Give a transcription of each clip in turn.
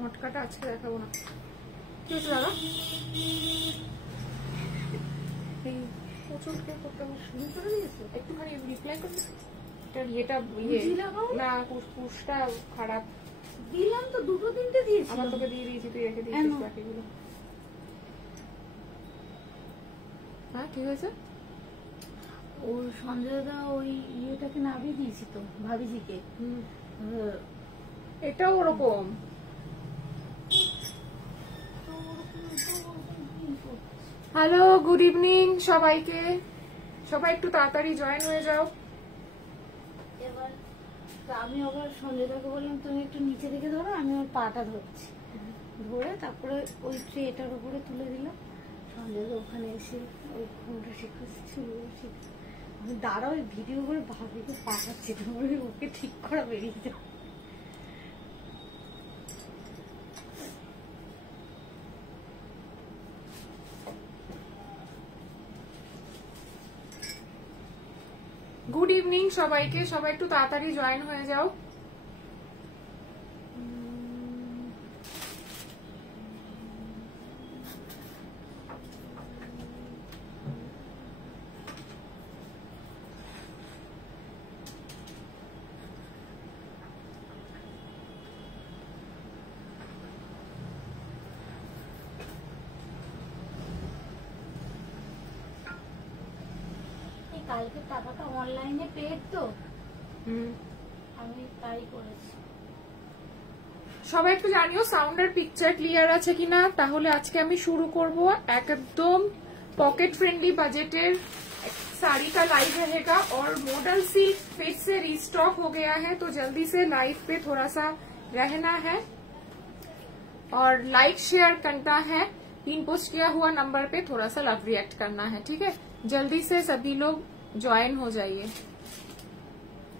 মটকাটা আজকে দেখাবো না। কি হচ্ছে দাদা? প্রচুর করতে শুরু করে দিয়েছে, একটুখানি রিপ্লাই করতে। এটা না পুষটা খারাপ দিলাম তো, দুটো তিনটে দিয়েছি। আমার তোকে দিয়ে দিয়েছি, তুই রেখে দিয়েছিস বাকিগুলো। হ্যাঁ কি হয়েছে? ও সঞ্জয় দা ওই ইয়েটাকে নামিয়ে দিয়েছি তো ভাবিজিকে। এটাও ওরকম। হ্যালো, গুড ইভিনিং সবাইকে। সবাই একটু তাড়াতাড়ি জয়েন হয়ে যাও। এবার আমি আবার সঞ্জয় দাকে বললাম তুমি একটু নিচে থেকে ধরো, আমি ওর পাটা ধরছি, ধরে তারপরে ওই ট্রেটার উপরে তুলে দিলাম। সঞ্জয় দা ওখানে এসে ওই ফোনটা শিখেছিল, আমি দাঁড়াও ভিডিও করে ভাবিকে পাঠাচ্ছি, তারপরে ওকে ঠিক করা বেরিয়ে যাও। গুড ইভিনিং সবাইকে, সবাই একটু তাড়াতাড়ি জয়েন হয়ে যাও। কালকে টাকাটা অনলাইনে পেড তো, আমি তাই করেছি। সবাই একটু জানিও সাউন্ড আর পিকচার ক্লিয়ার আছে কিনা। তাহলে আজকে আমি শুরু করব एकदम पॉकेट फ्रेंडली बजटेर साड़ी का लाइव रहेगा। और मॉडल सिल्क फिर से रीस्टॉक हो गया है, तो जल्दी से लाइव पे थोड़ा सा रहना है और लाइक शेयर करना है। पिन पोस्ट किया हुआ नंबर पे थोड़ा सा लव रिएक्ट करना है, ठीक है। जल्दी से सभी लोग ज्वाइन हो जाइए।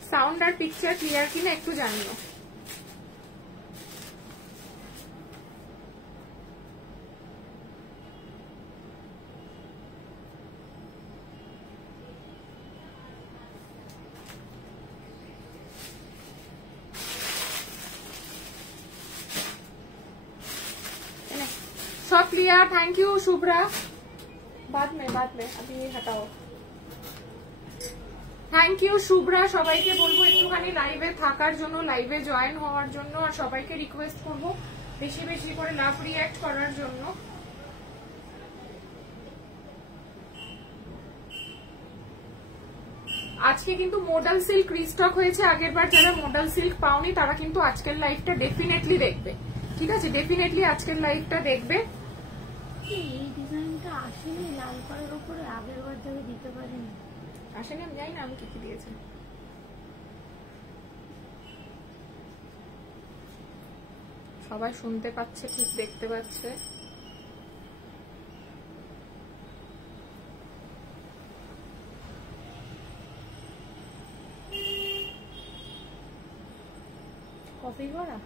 साउंड और पिक्चर क्लियर की ना एक जानिए। सब क्लियर, थैंक यू शुभ्रा। बाद में अभी ये हटाओ। Thank you Shubhra. সবাইকে বলবো একটুখানি লাইভে থাকার জন্য, লাইভে জয়েন হওয়ার জন্য, আর সবাইকে রিকোয়েস্ট করব বেশি বেশি করে লাভ রিঅ্যাক্ট করার জন্য। আজকে কিন্তু মডেল সিল্ক রিস্টক হয়েছে। আগের বার যারা মডেল সিল্ক পাওনি তারা কিন্তু আজকের লাইভটা ডেফিনেটলি দেখবে, ঠিক আছে। ডেফিনেটলি আজকের লাইভটা দেখবে। এই ডিজাইনটা আসেনি লাল পাড়ের উপরে, আগের বার যাবে দিতে পারিনি। আসেনি, আমি জানি না আমি কি দিয়েছি। সবাই শুনতে পাচ্ছে, ঠিক দেখতে পাচ্ছে। কপি করা।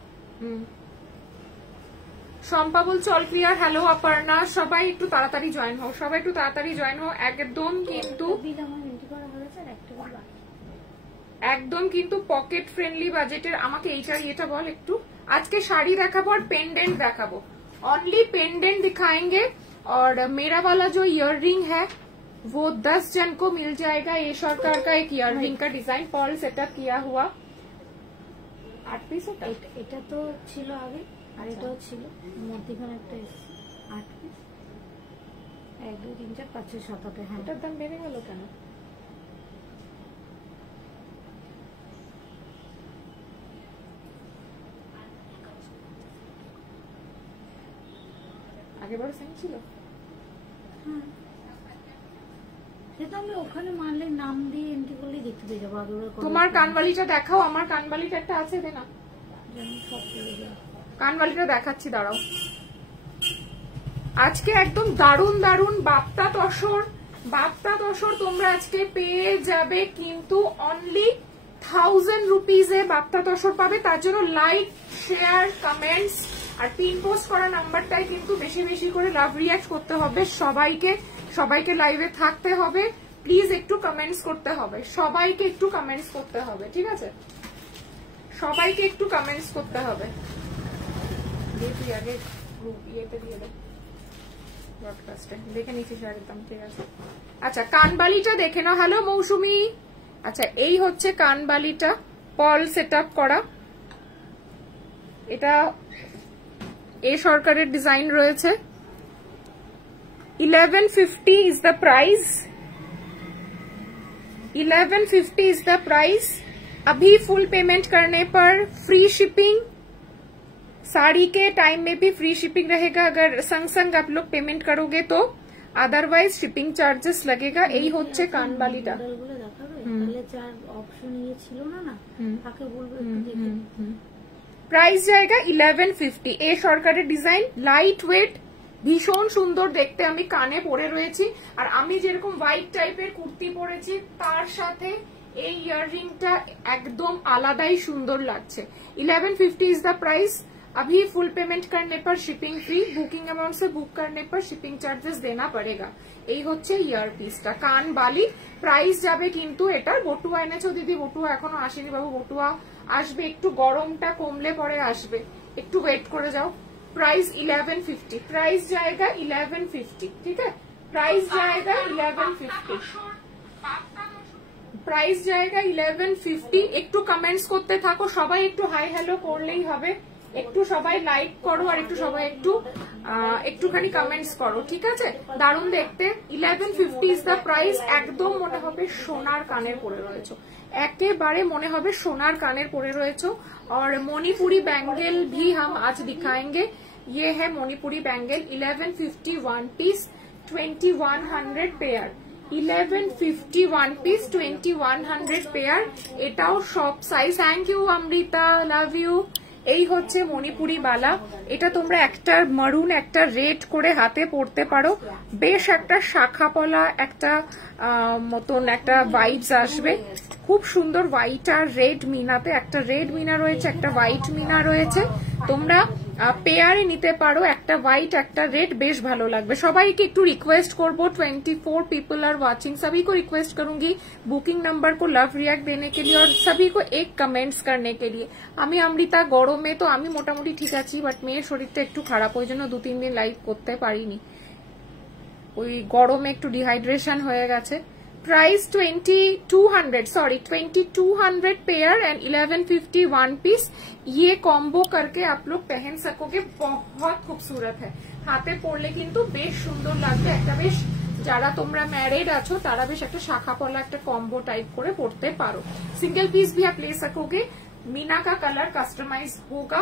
শম্পা বলছে অল ক্লিয়ার। হ্যালো অপর্ণা, সবাই একটু তাড়াতাড়ি জয়েন হও, সবাই একটু তাড়াতাড়ি জয়েন হও। একদম কিন্তু একদম কিন্তু পকেট ফ্রেন্ডলি বাজেটের। আমাকে এইটা এটা বল একটু। আজকে শাড়ি দেখাবো আর पेंडेंट দেখাবো, ओनली पेंडेंट दिखाएंगे। और मेरा वाला जो इयररिंग है वो 10 जन को मिल जाएगा। ये सरकार का एक इयररिंग का डिजाइन पर्ल सेटअप किया हुआ 8 পিস। এটা তো ছিল আগে, আর এটাও ছিল মধ্যখানে একটা 8 পিস। 1 2 3 4 5 6 7 8। হ্যাঁ, এটার দাম বেড়ে গেল কেন? আগেবার সেম ছিল। হ্যাঁ, সেটা আমি ওখানে মানলে নাম দিয়ে এন্ট্রি করলে দেখতে পেয়ে যাবো। আগে তোমার কানবালিটা দেখাও। আমার কানবালিটা একটা আছে, দে না। কানবালিটা দেখাচ্ছি, দাঁড়াও। আজকে একদম দারুন দারুন বাপ্তা তসর তোমরা আজকে পেয়ে যাবে, কিন্তু অনলি 1000 রুপিজে বাপ্তা তসর পাবে। তার জন্য লাইক শেয়ার কমেন্টস আর পিন পোস্ট করা নাম্বারটাই কিন্তু বেশি বেশি করে লাভ রিঅ্যাক্ট করতে হবে। সবাইকে লাইভে থাকতে হবে। প্লিজ একটু কমেন্টস করতে হবে, সবাইকে একটু কমেন্টস করতে হবে, ঠিক আছে। সবাইকে একটু কমেন্টস করতে হবে। ये তুই আগে গ্রুপ ইয়েতে দিয়ে দে ব্রডকাস্টে দেখে নিছিস একদম ঠিক আছে। আচ্ছা কানবালিটা দেখে নাও। হ্যালো মৌসুমি। আচ্ছা এই হচ্ছে কানবালিটা পার্ল সেটআপ করা, এটা এ সরকারের ডিজাইন রয়েছে। 1150 is the price, 1150 is the price। अभी फुल पेमेंट करने पर फ्री शिपिंग, साड़ी के टाइम में भी फ्री शिपिंग रहेगा अगर संग संग आप लोग पेमेंट करोगे तो, अदरवाइज शिपिंग चार्जेस लगेगा। यही होच्छे कानबालिटा। प्राइस जाएगा 1150। ए সরকারের ডিজাইন, লাইট ওয়েট, ভীষণ সুন্দর দেখতে। আমি কানে পরে রয়েছি আর আমি যেরকম হোয়াইট টাইপের কুর্তি পরেছি তার সাথে এই ইয়াররিংটা একদম আলাদাই সুন্দর লাগছে। 1150 इज द प्राइस। अभी फुल पेमेंट करने पर शिपिंग फ्री, बुकिंग अमाउंट से बुक करने पर शिपिंग चार्जेस देना पड़ेगा। এই হচ্ছে ইয়ার পিসটা কান বালি। প্রাইস যাবে কিন্তু এটার, বটুয়া এনেছো দিদি? বটুয়া এখনো আসেনি বাবু, বটুয়া আসবে, একটু গরমটা কমলে পরে আসবে, একটু ওয়েট করে যাও। प्राइस 1150, प्राइस जाएगा 1150, ठीक है? प्राइस जाएगा 1150, प्राइस जाएगा 1150। একটু কমেন্টস করতে থাকো সবাই, একটু হাই হ্যালো করলেই হবে, একটু সবাই লাইক করো আর একটু সবাই একটুখানি কমেন্টস করো, ঠিক আছে? দারুণ দেখতে। 1150 ইজ দ্য প্রাইস। একদম মনে হবে সোনার কানের পরে রয়েছে, একেবারে মনে হবে সোনার কানের পরে রয়েছে। और मणिपुरी बैंगल भी हम आज दिखाएंगे। ये है Manipuri bangle 1150 one piece 2100 pair, 1150 one piece 2100 pair. এটাও সব size. Thank you Amrita, love you. এই হচ্ছে মণিপুরি বালা, এটা তোমরা একটা মারুন একটা রেড করে হাতে পরতে পারো, বেশ একটা শাখা পলা একটা মতন একটা ভাইবস আসবে, খুব সুন্দর। হোয়াইট আর রেড মিনাতে, একটা রেড মিনা রয়েছে একটা হোয়াইট মিনা রয়েছে, তোমরা পেয়ারে নিতে পারো, একটা হোয়াইট একটা रेड, বেশ ভালো লাগবে। সবাইকে একটু রিকোয়েস্ট করবো, 24 पीपल आर वाचिंग, सभी को रिक्वेस्ट करूंगी बुकिंग नंबर को लव रिएक्ट देने के लिए और सभी को एक कमेंट्स करने के लिए। আমি অমৃতা গরমে তো আমি মোটামুটি ঠিক আছি, বাট মেয়ের শরীরটা একটু খারাপ, ওই জন্য 2-3 দিন লাইভ করতে পারিনি, ওই গরমে একটু ডিহাইড্রেশন হয়ে গেছে। Price 2200, sorry 2200 pair and 1150 one piece. ये कॉम्बो करके आप लोग पहन सकोगे, बहुत खूबसूरत है। हाथे पड़ले किन्तु बेश सुंदर लागবে, একটা বেশ যারা তোমরা ম্যারিড আছো তারা বেশ একটা শাখা পলা একটা কম্বো টাইপ করে পড়তে পারো। सिंगल पीस भी आप ले सकोगे। मीना का कलर कस्टमाइज होगा,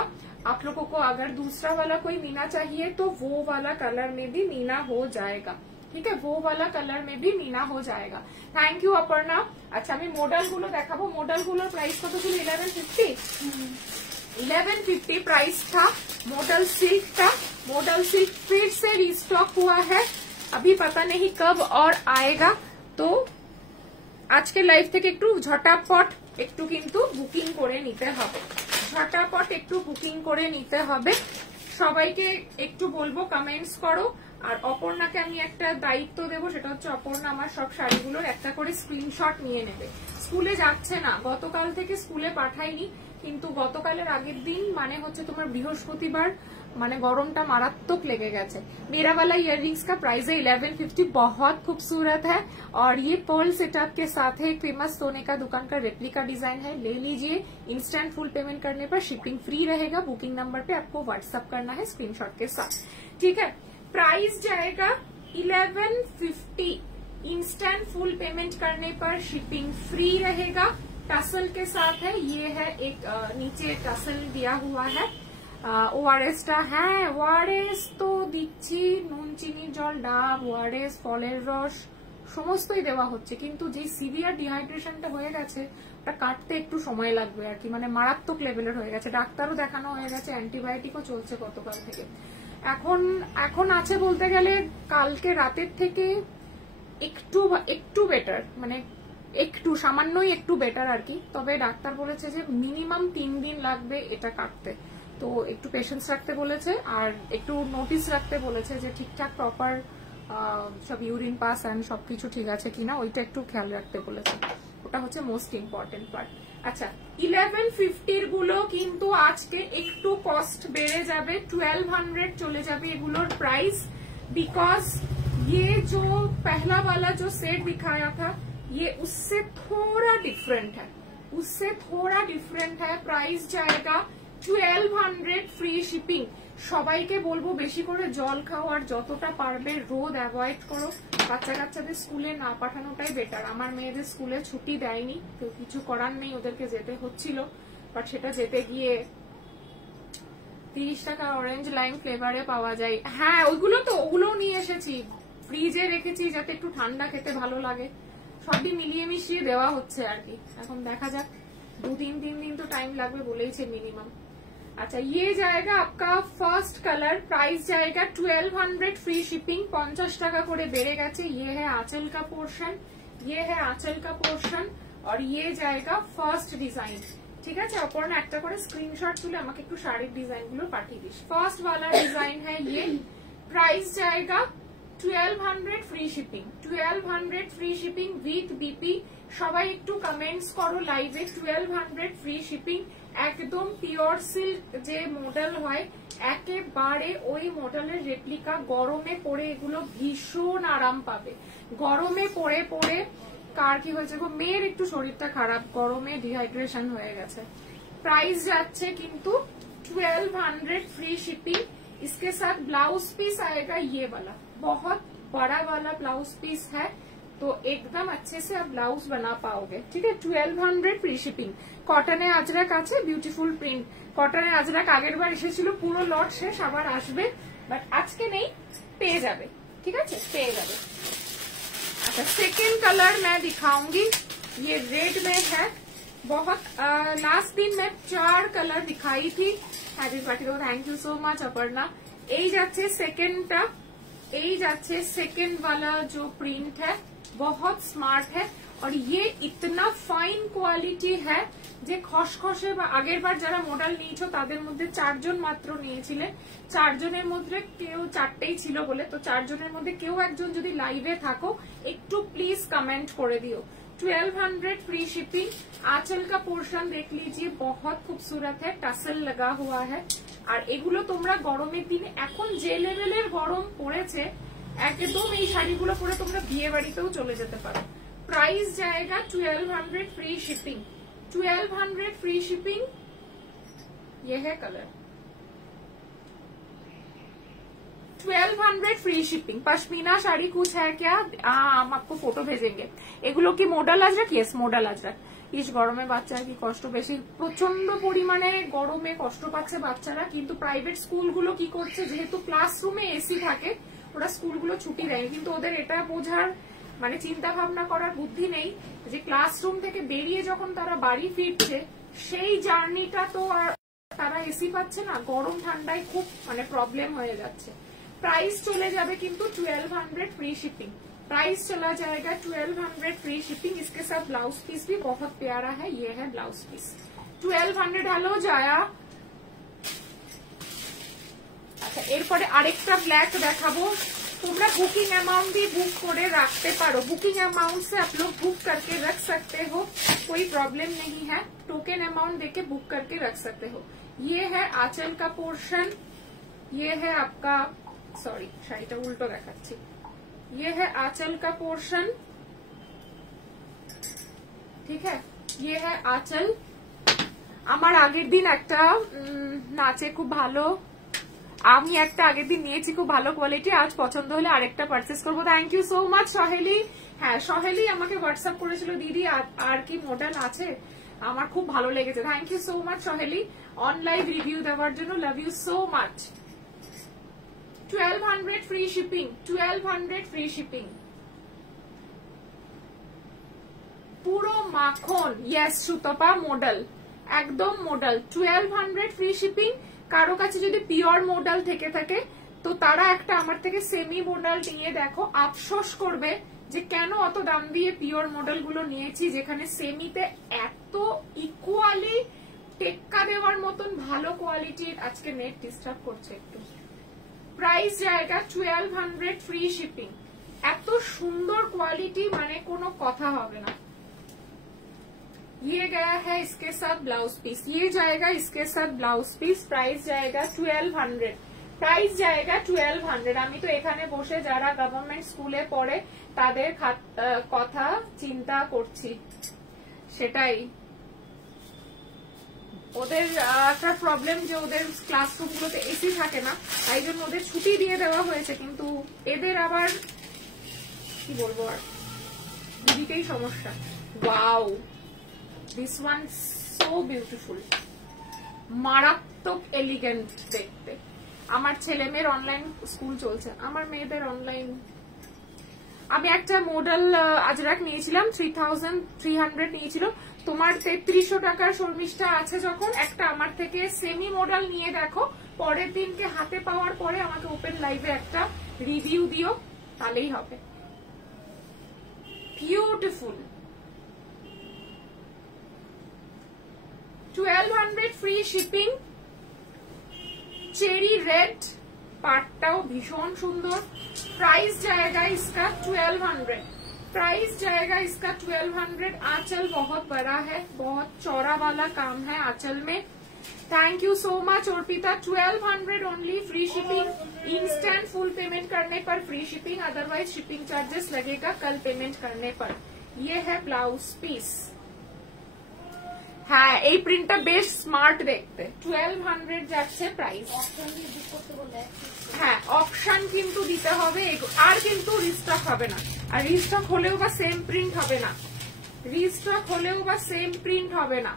आप लोगों को अगर दूसरा वाला कोई मीना चाहिए तो वो वाला कलर में भी मीना हो जाएगा, ठीक है? वो वाला कलर में भी मीना हो जाएगा। Thank you Aparna. अच्छा আমি মডেল গুলো দেখাবো, মডেল গুলোর প্রাইস কত ছিল? 1150 प्राइस था मॉडल सिल्क का। मॉडल सिल्क फिर से रिस्टॉक हुआ है, अभी पता नहीं कब और आएगा, तो আজকে লাইভ থেকে একটু ঝটাপট একটু কিন্তু বুকিং করে নিতে হবে, ঝটাপট একটু বুকিং করে নিতে হবে। সবাইকে একটু বলবো কমেন্টস করো। আর অপর্ণাকে আমি একটা দায়িত্ব দেবো, সেটা হচ্ছে অপর্ণা আমার সব শাড়িগুলোর একটা করে স্ক্রিনশট নিয়ে নেবে। স্কুলে যাচ্ছে না, গতকাল থেকে স্কুলে পাঠাইনি, কিন্তু গতকালের আগের দিন মানে হচ্ছে তোমার বৃহস্পতিবার, মানে গরমটা মারাত্মক লেগে গেছে। मेरा वाला इयररिंग्स का प्राइस है 1150, बहुत खूबसूरत है और ये पर्ल सेटअप के साथ है। एक फेमस सोने का दुकान का रेप्लिका डिजाइन है, ले लीजिए। इंस्टेंट फुल पेमेंट करने पर शिपिंग फ्री रहेगा। बुकिंग नंबर पे आपको व्हाट्सएप करना है स्क्रीनशॉट के साथ, ठीक है? प्राइस जाएगा 1150, इंस्टेंट फुल पेमेंट करने पर शिपिंग फ्री रहेगा। टसल के साथ है, ये है एक नीचे टसल दिया हुआ है। ওআরএসটা, হ্যাঁ ওআরএস তো দিচ্ছি, নুন চিনি জল ডাব ওআরএস ফলের রস সমস্তই দেওয়া হচ্ছে, কিন্তু যে সিভিয়ার ডিহাইড্রেশনটা হয়ে গেছে ওটা কাটতে একটু সময় লাগবে আর কি, মানে মারাত্মক লেভেলের হয়ে গেছে। ডাক্তারও দেখানো হয়ে গেছে, অ্যান্টিবায়োটিকও চলছে গতকাল থেকে। এখন আছে বলতে গেলে কালকে রাতের থেকে একটু বেটার, মানে একটু সামান্যই একটু বেটার আর কি। তবে ডাক্তার বলেছে যে মিনিমাম 3 দিন লাগবে এটা কাটতে, তো একটু পেশেন্স রাখতে বলেছে আর একটু নোটিস রাখতে বলেছে যে ঠিকঠাক প্রপার সব ইউরিন পাস এন্ড সবকিছু ঠিক আছে কিনা, ওইটা একটু খেয়াল রাখতে বলেছে। ওটা হচ্ছে মোস্ট ইম্পর্টেন্ট পার্ট। আচ্ছা 1150 গুলো কিন্তু আজকে একটু কস্ট বেড়ে যাবে, 1200 चले जाবে এগুলোর प्राइस, बिकॉज ये जो पहला वाला जो सेट दिखाया था ये उससे थोड़ा डिफरेंट है, उससे थोड़ा डिफरेंट है। प्राइस जाएगा 1200 फ्री शिपिंग। সবাইকে বলবো বেশি করে জল খাও আর যতটা পারবে রোদ অ্যাভয়েড করো। বাচ্চা কাচ্চাদের স্কুলে না পাঠানোটাই বেটার। আমার মেয়েদের স্কুলে ছুটি দেয়নি, তো কিছু করার নেই, ওদেরকে যেতে হচ্ছিল, বাট সেটা যেতে গিয়ে 30 টাকা অরেঞ্জ লাইম ফ্লেভারে পাওয়া যায়। হ্যাঁ ওইগুলো তো, ওগুলোও নিয়ে এসেছি, ফ্রিজে রেখেছি যাতে একটু ঠান্ডা খেতে ভালো লাগে। সবই মিলিয়ে মিশিয়ে দেওয়া হচ্ছে আর কি। এখন দেখা যাক, 2-3 দিন তো টাইম লাগবে বলেইছে মিনিমাম। अच्छा ये जाएगा आपका फर्स्ट कलर, प्राइस जाएगा 1200 फ्री शिपिंग, 50 টাকা করে বেড়ে গেছে। ये है आंचल का पोर्शन, ये है आंचल का पोर्शन और ये जाएगा फर्स्ट डिजाइन। ঠিক আছে অপর্ণা, একটা করে স্ক্রিনশট তুলে আমাকে একটু শাড়ির ডিজাইন গুলো পাঠিয়ে দিস। ফার্স্ট वाला डिजाइन है ये, प्राइस जाएगा 1200 free shipping, 1200 free shipping with BP. সবাই একটু কমেন্টস করো লাইভে, 1200 ফ্রি শিপিং। একদম পিওর সিল্ক যে মডেল হয় একেবারে ওই মডেলের রেপ্লিকা। গরমে পরে এগুলো ভীষণ আরাম পাবে, গরমে পরে পরে। কার কি হয়েছে গো? মেয়ের একটু শরীরটা খারাপ, গরমে ডিহাইড্রেশন হয়ে গেছে। प्राइस যাচ্ছে কিন্তু 1200 फ्री शिपिंग। इसके साथ ब्लाउज पीस आएगा ये वाला, बहुत बड़ा वाला ब्लाउज पीस है, तो एकदम अच्छे से आप ब्लाउज बना पाओगे। ठीक है 1200 फ्री शिपिंग। কটনে আজরাক আছে, বিউটিফুল প্রিন্ট। কটনে আজরাক আগের বার এসেছিল, পুরো লট শেষ, আবার আসবে, বাট আজকে নেই, পেয়ে যাবে। ঠিক আছে পেয়ে যাবে। अच्छा सेकेंड कलर मैं दिखाऊंगी, ये रेड में है। बहुत लास्ट दिन मैं 4 कलर दिखाई थी। हैप्पी पार्टी दो, thank you so much Aparna. এই যাচ্ছে সেকেন্ডটা, এই যাচ্ছে সেকেন্ড वाला जो प्रिंट है, बहुत स्मार्ट है और ये इतना फाइन क्वालिटी है যে খসখসে। বা আগের বার যারা মডেল নিয়েছো তাদের মধ্যে 4 জন মাত্র নিয়েছিলেন, 4 জনের মধ্যে কেউ 4টেই ছিল বলে, তো 4 জনের মধ্যে কেউ একজন যদি লাইভে থাকো একটু প্লিজ কমেंट করে দিও। 1200 फ्री शिपिंग। आंचल का पोर्शन देख लीजिए, बहुत खूबसूरत है, टसल लगा हुआ है। আর এগুলো তোমরা গরমের দিনে, এখন যে লেভেলের গরম পড়েছে, একদম এই শাড়িগুলো পরে তোমরা বিয়ে বাড়িতেও চলে যেতে পারো। प्राइस जाएगा 1200 फ्री शिपिंग, 1200 फ्री शिपिंग। ये है colour 1200 free shipping. Pashmina sari कुछ है क्या? हम आपको फोटो भेजेंगे। এগুলো কি model Ajrak? Yes model Ajrak. ইস গরমে বাচ্চারা কি কষ্ট বেশি, প্রচন্ড পরিমাণে গরমে কষ্ট পাচ্ছে বাচ্চারা। কিন্তু প্রাইভেট স্কুলগুলো কি করছে, যেহেতু ক্লাসরুমে এসি থাকে, ওরা স্কুলগুলো ছুটি দেয়, কিন্তু ওদের এটা বোঝার মানে চিন্তা ভাবনা করার বুদ্ধি নেই যে ক্লাসরুম থেকে বেরিয়ে যখন তারা বাড়ি ফিরছে সেই জার্নিটা তো আর তারা এসি পাচ্ছে না, গরম ঠান্ডায় খুব মানে প্রবলেম হয়ে যাচ্ছে। प्राइस चले जाবে কিন্তু 1200 फ्री शिपिंग, प्राइस चला जाएगा 1200 फ्री शिपिंग। इसके साथ ब्लाउज पीस भी बहुत प्यारा है, ये है ब्लाउज पीस 1200। हेलो जाया। আচ্ছা এরপরে আরেকটা ব্ল্যাক দেখাবো। তোমরা বুকিং अमाउंट भी बुक করে রাখতে পারো, বুকিং अमाउंट से आप लोग बुक करके रख सकते हो, कोई प्रॉब्लम नहीं है। टोकन अमाउंट देके बुक करके रख सकते हो। ये है आंचल का पोर्शन, ये है आपका, सॉरी শাড়িটা উল্টো দেখাচ্ছি, ये है आंचल का पोर्शन। ठीक है ये है आंचल। আমার আগের দিন একটা নাচে খুব ভালো, আমি একটা আগের দিন নিয়েছি খুব ভালো কোয়ালিটি, আজ পছন্দ হলে আরেকটা পারচেজ করবো। Thank you so much Saheli. হ্যাঁ সহেলি আমাকে হোয়াটসঅ্যাপ করেছিল, দিদি আর কি মডেল আছে, আমার খুব ভালো লেগেছে। Thank you so much Saheli on live review দেওয়ার জন্য, love you so much. 1200 free shipping, 1200 free shipping. পুরো মাখন, ইয়েস সুতপা মডেল, একদম মডেল। 1200 free shipping. কারো কাছে যদি পিওর মডেল থেকে থাকে তো তারা একটা আমার থেকে সেমি মডেল নিয়ে দেখো, আফসোস করবে যে কেন অত দাম দিয়ে পিওর মডেল গুলো নিয়েছি, যেখানে সেমিতে এত ইকুয়ালি টেক্কা দেওয়ার মতন ভালো কোয়ালিটির। আজকে নেট ডিস্টার্ব করছে একটু। प्राइस जाएगा 1200 फ्री शिपिंग। এত সুন্দর কোয়ালিটি মানে কোনো কথা হবে না। ये गया है इसके साथ ब्लाउज पीस, ये जाएगा इसके साथ ब्लाउज पीस। प्राइस जाएगा 1200, প্রাইস জায়গা 1200। আমি তো এখানে বসে যারা গভর্নমেন্ট স্কুলে পড়ে তাদের কথা চিন্তা করছি, সেটাই। ওদের একটা প্রবলেম যে ওদের ক্লাসরুম গুলোতে এসি থাকে না, তাই জন্য ওদের ছুটি দিয়ে দেওয়া হয়েছে, কিন্তু এদের আবার কি বলবো, আর দিদিকেই সমস্যা। Wow, this one so beautiful, মারাত্মক এলিগেন্ট দেখতে। আমার ছেলে মেয়ের অনলাইন স্কুল চলছে, আমার মেয়েদের অনলাইন। আমি একটা মডেল আজরাক নিয়েছিলাম, 3300 নিয়েছিল। তোমার 3300 টাকার শর্মিষ্ঠা আছে যখন, একটা আমার থেকে সেমি মডেল নিয়ে দেখো, পরের দিনকে হাতে পাওয়ার পরে আমাকে ওপেন লাইভে একটা রিভিউ দিও, তাহলেই হবে। Beautiful, 1200 free shipping. Cherry red, পাটটাও ভীষণ সুন্দর। प्राइस जाएगा इसका 1200, प्राइस जाएगा इसका 1200। आंचल बहुत बड़ा है, बहुत चौड़ा वाला काम है आंचल में। Thank you so much Arpita. 1200 only, free shipping. Instant full payment करने पर free shipping, otherwise shipping charges लगेगा कल पेमेंट करने पर। ये है ब्लाउज पीस। হ্যাঁ, এই প্রিন্টটা বেশ স্মার্ট দেখতে। 1200 যাচ্ছে প্রাইস। হ্যাঁ, অপশন কিন্তু দিতে হবে, আর কিন্তু রিস্টক হবে না। আর রিস্টক হলেও বা সেম প্রিন্ট হবে না, রিস্টক হলেও বা সেম প্রিন্ট হবে না।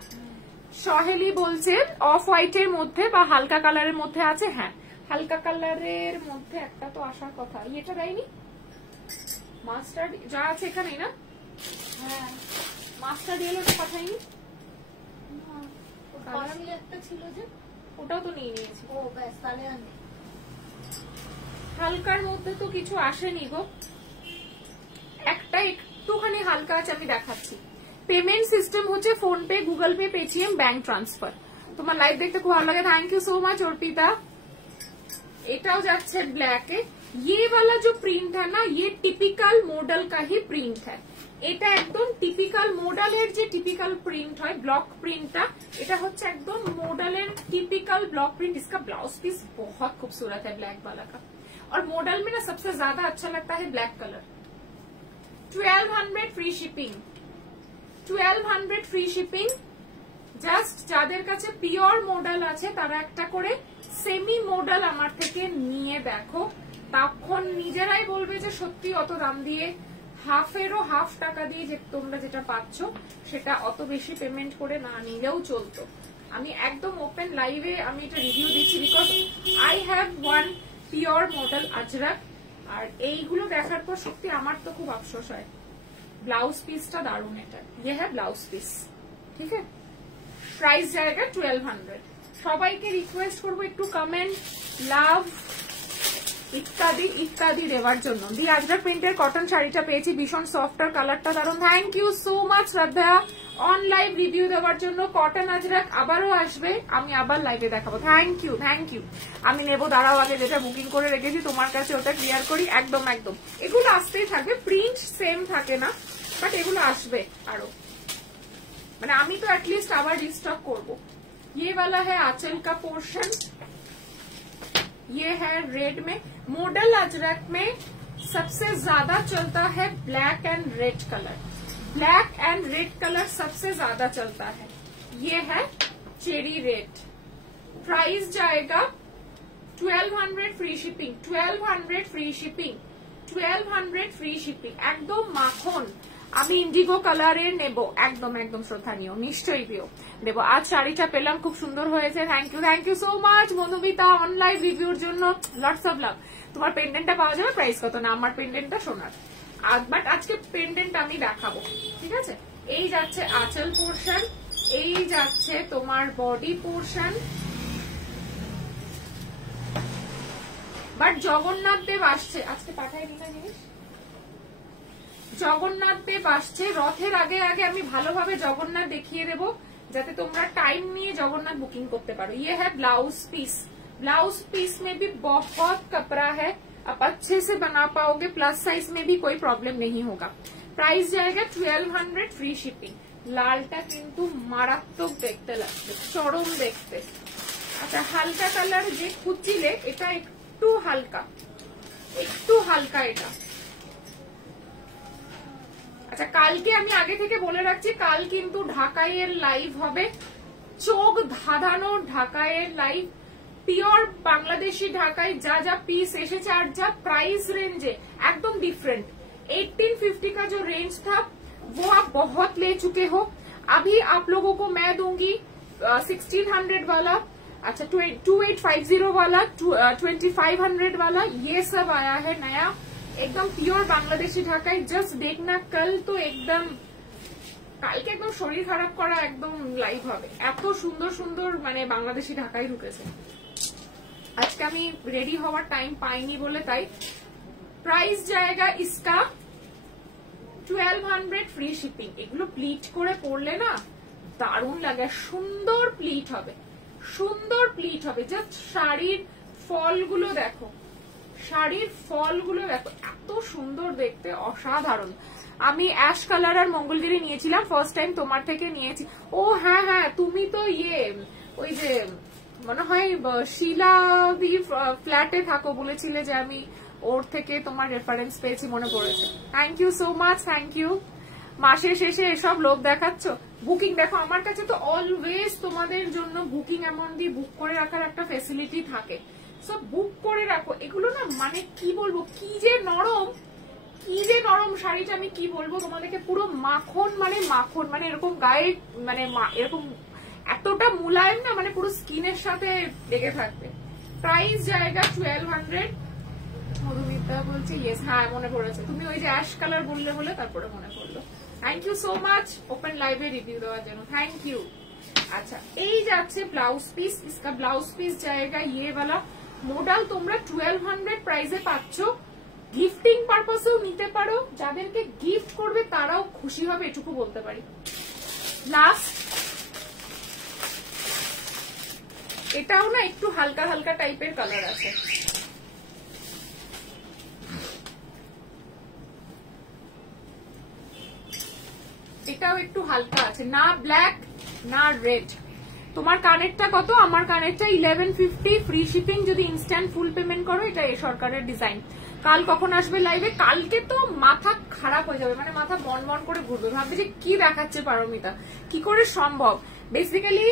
সহেলি বলছে অফ হোয়াইটের মধ্যে বা হালকা কালারের মধ্যে আছে। হ্যাঁ, হালকা কালারের মধ্যে একটা তো আসার কথা, এটা দেয়নি। মাস্টার্ড যা আছে এখানেই না? হ্যাঁ, মাস্টার্ড ইয়েলোটা পাঠাইনি, একটা ছিল যে ওটাও তো নিয়ে নিয়েছি। ও ব্যাস, তাহলে হালকার মধ্যে তো কিছু আসেনি গো, একটা একটুখানি হালকা আছে, আমি দেখাচ্ছি। পেমেন্ট সিস্টেম হচ্ছে phone pay, Google pay, Paytm, bank transfer. তোমার লাইভ দেখতে খুব ভালো লাগে, thank you so much Arpita. এটাও যাচ্ছে ব্ল্যাকে। ये वाला जो प्रिंट है ना, ये टिपिकल मॉडल का ही प्रिंट है। এটা একদম টিপিক্যাল মডেলের যে টিপিক্যাল প্রিন্ট হয়, ব্লক প্রিন্টটা, এটা হচ্ছে একদম মডেলের টিपिकल ब्लॉक प्रिंट। इसका ब्लाउज पीस बहुत खूबसूरत है ब्लैक वाला का, और मॉडल में ना सबसे ज्यादा अच्छा लगता है black colour. 1200 free shipping, 1200 free shipping. Just যাদের কাছে পিওর মডেল আছে তারা একটা করে সেমি মডেল আমার থেকে নিয়ে দেখো, তখন নিজেরাই বলবে যে সত্যি অত দাম দিয়ে, হাফেরও হাফ টাকা দিয়ে যে তোমরা যেটা পাচ্ছ সেটা অত বেশি পেমেন্ট করে না নিলেও চলতো। আমি একদম ওপেন লাইভে আমি এটা রিভিউ দিচ্ছি, because I have one pure model Ajrak, আর এইগুলো দেখার পর সত্যি আমার তো খুব আফসোস হয়। ব্লাউজ পিসটা দারুণ, এটা ইয়ে হ্যাঁ ব্লাউজ পিস, ঠিক আছে। প্রাইস জায়গা 1200। সবাইকে রিকোয়েস্ট করবো একটু কমেন্ট, লাভ ইত্যাদি ইত্যাদি দেওয়ার জন্য। দি আজরাক প্রিন্টের কটন শাড়িটা পেয়েছি, ভীষণ সফট আর কালারটা দারুণ। থ্যাংক ইউ সো মাচ শ্রদ্ধা অন লাইভ রিভিউ দেওয়ার জন্য। কটন আজরাক আবারও আসবে, আমি আবার লাইভে দেখাবো। Thank you, thank you. আমি নেবো, দাঁড়াও আগে যেটা বুকিং করে রেখেছি তোমার কাছে ওটা ক্লিয়ার করি। একদম একদম এগুলো আসতেই থাকবে, প্রিন্ট সেম থাকে না, বাট এগুলো আসবে আরো, মানে আমি তো এটলিস্ট আবার রিস্টক করবো। ये वाला है आंचल का पोर्शन, ये है रेड में। मॉडल अजरक में सबसे ज्यादा चलता है black and red colour, black and red colour सबसे ज्यादा चलता है। ये है चेरी रेड। प्राइस जाएगा 1200 free shipping, 1200 free shipping, 1200 free shipping. एकदम माखन। আমি ইন্ডিগো কালারের নেব, একদম একদম শ্রদ্ধানীয়, নিশ্চয়ই প্রিয় দেবো। আজ শাড়িটা পেলাম, খুব সুন্দর হয়েছে। Thank you so much Madhumita online রিভিউর জন্য, লটস অফ লাভ। তোমার পেন্ডেন্টটা পাওয়া যাবে, প্রাইস কত না? আমার পেন্ডেন্টটা সোনার, বাট আজকে পেন্ডেন্ট আমি দেখাবো, ঠিক আছে। এই যাচ্ছে আঁচল পোর্শন, এই যাচ্ছে তোমার বডি পোর্শন। বাট জগন্নাথ দেব আসছে, আজকে পাঠাই দিনা জিনিস। জগন্নাথ দেব আসছে, রথের আগে আগে আমি ভালোভাবে জগন্নাথ দেখিয়ে দেবো, যাতে তোমরা টাইম নিয়ে জগন্নাথ বুকিং করতে পারো। ये है ब्लाउज पीस, ब्लाउज पीस में भी बहुत कपड़ा है, आप अच्छे से बना पाओगे, प्लस साइज में भी कोई प्रॉब्लम नहीं होगा। प्राइस जाएगा 1200 फ्री शिपिंग। লালটা কিন্তু মারাত্মক দেখতে লাগছে, চরম দেখতে। আচ্ছা হালকা কালার যে খুঁজছিলে, এটা একটু হালকা, একটু হালকা এটা। আচ্ছা কালকে আমি আগে থেকে বলে রাখছি, কাল কিন্তু ঢাকাইয়ের লাইভ হবে, চোখ ধাঁধানো ঢাকাইয়ের লাইভ। পিওর बांग्लादेशी ढाकाई जा जा पीस एसेছে আর যা प्राइस रेंज है एकदम डिफरेंट। 1850 का जो रेंज था वो आप बहुत ले चुके हो। अभी आप लोगों को मैं दूंगी 1600 वाला, अच्छा 2850 वाला, 2500 वाला, ये सब आया है नया एकदम प्योर बांग्लादेशी ढाकाई। जस्ट देखना कल तो एकदम কালকে একদম শরীর খারাপ করা একদম লাইভ হবে, এত সুন্দর সুন্দর মানে বাংলাদেশি ঢাকাই ঢুকেছে। আজকে আমি রেডি হওয়ার টাইম পাইনি বলে তাই। প্রাইস জায়গা ইসকা 1200 ফ্রি শিপিং। এগুলো প্লিট করে পরলে না দারুণ লাগে, সুন্দর প্লিট হবে, সুন্দর প্লিট হবে। জাস্ট শাড়ির ফলগুলো দেখো, শাড়ির ফলগুলো দেখো, এত সুন্দর দেখতে, অসাধারণ। আমি অ্যাশ কালার আর মঙ্গলগিরি নিয়েছিলাম, ফার্স্ট টাইম তোমার থেকে নিয়েছি। ও হ্যাঁ হ্যাঁ, তুমি তো ওই যে মনে হয় শিলাদি ফ্ল্যাটে থাকো, বলেছিলে যে আমি ওর থেকে তোমার রেফারেন্স পেয়েছি, মনে পড়েছে। Thank you so much, thank you. মাসের শেষে এসব লোক দেখাচ্ছ। বুকিং দেখো, আমার কাছে তো অলওয়েজ তোমাদের জন্য বুকিং অ্যামাউন্ট দিয়ে বুক করে রাখার একটা ফেসিলিটি থাকে, সব বুক করে রাখো। এগুলো না মানে কি বলবো, কি যে নরম, কি যে নরম শাড়িটা, আমি কি বলবো তোমাদেরকে, পুরো মাখন মানে মাখন, মানে এরকম গায়ে মানে এরকম এতটা মুলায়ম না, মানে পুরো স্কিনের সাথে লেগে থাকবে। প্রাইস জায়গা 1200। মধুমিতা বলছে ইয়েস, হ্যাঁ মনে পড়েছে, তুমি ওই যে অ্যাশ কালার বললে বলে তারপরে মনে পড়লো। Thank you so much open লাইভে রিভিউ দেওয়ার জন্য, থ্যাংক ইউ। আচ্ছা এই যাচ্ছে ব্লাউজ পিস, इसका ব্লাউজ পিস জায়গা ইয়ে वाला মডেল তোমরা 1200 প্রাইসে পাচ্ছ। গিফটিং পারপাসেও নিতে পারো, যাদেরকে গিফট করবে তারাও খুশি হবে, এটুকু বলতে পারি। লাস্ট এটাও না একটু হালকা হালকা টাইপের কালার আছে, এটাও একটু হালকা আছে, না ব্ল্যাক না রেড। তোমার কানেরটা কত? আমার কানেরটা 1150 ফ্রি শিপিং, যদি ইনস্ট্যান্ট ফুল পেমেন্ট করো। এটা এ সরকারের ডিজাইন। কাল কখন আসবে লাইভে? কালকে তো মাথা খারাপ হয়ে যাবে, মানে মাথা বন বন করে ঘুরবে, ভাববে যে কি দেখাচ্ছে পারমিতা, কি করে সম্ভব। বেসিক্যালি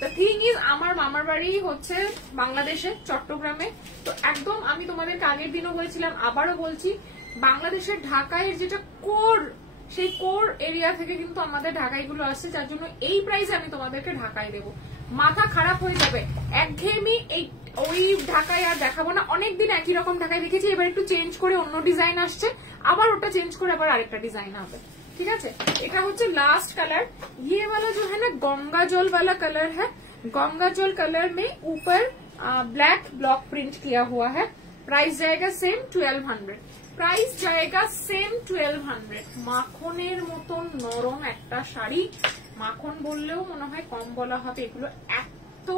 দ্য থিং ইজ, আমার মামার বাড়ি হচ্ছে বাংলাদেশে, চট্টগ্রামে। তো একদম আমি তোমাদেরকে আগের দিনও বলেছিলাম, আবারও বলছি, বাংলাদেশের ঢাকায় যেটা কোর, সেই কোর এরিয়া থেকে কিন্তু আমাদের ঢাকাইগুলো আসছে, যার জন্য এই প্রাইসে আমি তোমাদেরকে ঢাকাই দেবো। মাথা খারাপ হয়ে যাবে, একঘেয়েমি এই ওই ঢাকায় আর দেখাবো না। অনেকদিন একই রকম ঢাকায় দেখেছি, এবার একটু চেঞ্জ করে অন্য ডিজাইন আসছে, আবার ওটা চেঞ্জ করে আবার আরেকটা ডিজাইন হবে, ঠিক আছে। এটা হচ্ছে লাস্ট কালার। ये वाला जो है ना गंगा जल वाला कलर है, गंगा जल कलर में ऊपर ब्लैक ब्लॉक प्रिंट किया हुआ है। प्राइस जाएगा सेम 1200, প্রাইস জায়গা সেম 1200। মাখনের মতন নরম একটা শাড়ি, মাখন বললেও মনে হয় কম বলা হবে, এগুলো এত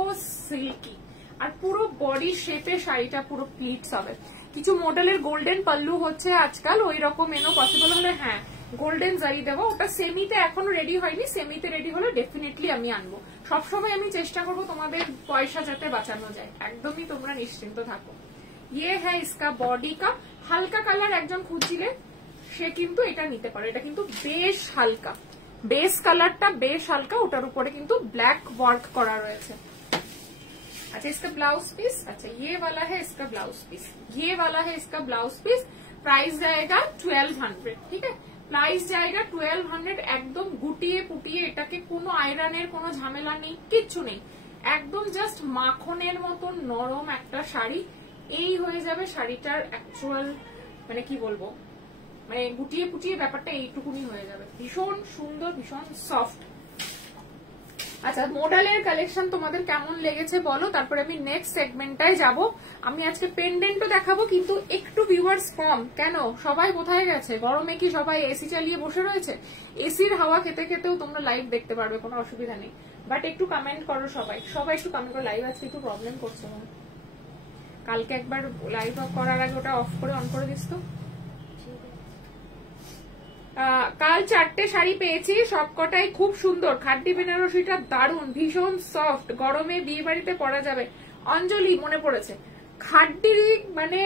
সিল্কি আর পুরো বডি শেপে শাড়িটা পুরো প্লিটস হবে। কিছু মডেলের গোল্ডেন পাল্লু হচ্ছে আজকাল, ওই রকম এনো পসিবল হলে হ্যাঁ গোল্ডেন জারি দেবো। ওটা সেমিতে এখনো রেডি হয়নি, সেমিতে রেডি হলে ডেফিনেটলি আমি আনবো। সবসময় আমি চেষ্টা করবো তোমাদের পয়সা যাতে বাঁচানো যায়, একদমই তোমরা নিশ্চিন্ত থাকো। ये है इसका बॉडी का হালকা কালার, একজন খুঁজছিলে সে কিন্তু এটা নিতে পারে। এটা কিন্তু বেশ হালকা, বেস কালারটা বেশ হালকা, ওটার উপরে কিন্তু ব্ল্যাক ওয়ার্ক করা রয়েছে। अच्छा इसका ब्लाउज पीस, अच्छा ये वाला है इसका ब्लाउज पीस, ये वाला है इसका ब्लाउज पीस। प्राइस जाएगा 1200, ঠিক আছে। প্রাইস জায়গা 1200, একদম গুটিয়ে পুটিয়ে, এটাকে কোনো আয়রনের কোনো ঝামেলা নেই, কিচ্ছু নেই, একদম জাস্ট মাখনের মতো নরম একটা শাড়ি। এই হয়ে যাবে শাড়িটার অ্যাকচুয়াল মানে কি বলবো, মানে গুটিয়ে পুটিয়ে ব্যাপারটা এইটুকুনি হয়ে যাবে, ভীষণ সুন্দর, ভীষণ সফট। আচ্ছা মডেলের কালেকশন তোমাদের কেমন লেগেছে বলো, তারপরে আমি নেক্সট সেগমেন্টটায় যাব। আমি আজকে পেন্ডেন্টও দেখাবো, কিন্তু একটু ভিউয়ার্স কম। কেন? সবাই কোথায় গেছে? গরমে কি সবাই এসি চালিয়ে বসে রয়েছে? এসির হাওয়া খেতে খেতেও তোমরা লাইভ দেখতে পারবে, কোনো অসুবিধা নেই। বাট একটু কমেন্ট করো সবাই, সবাই একটু কমেন্ট করো। লাইভ আজকে একটু প্রবলেম করছে, কালকে একবার লাইভ করার আগে ওটা অফ করে অন করে দিস তো। কাল 4টে শাড়ি পেয়েছি, সবকটাই খুব সুন্দর। খাড্ডি বেনারসিটা দারুণ, ভীষণ সফট, গরমে বিয়ে বাড়িতে পরা যাবে। অঞ্জলি মনে পড়েছে, খাড্ডি মানে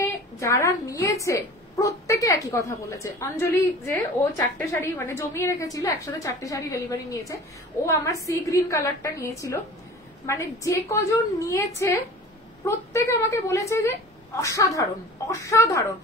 যারা নিয়েছে প্রত্যেকে একই কথা বলেছে। অঞ্জলি যে ও 4টে শাড়ি মানে জমিয়ে রেখেছিল, একসাথে 4টে শাড়ি ডেলিভারি নিয়েছে। ও আমার সি গ্রিন কালারটা নিয়েছিল, মানে যে কজন নিয়েছে প্রত্যেকে আমাকে বলেছে যে অসাধারণ অসাধারণ।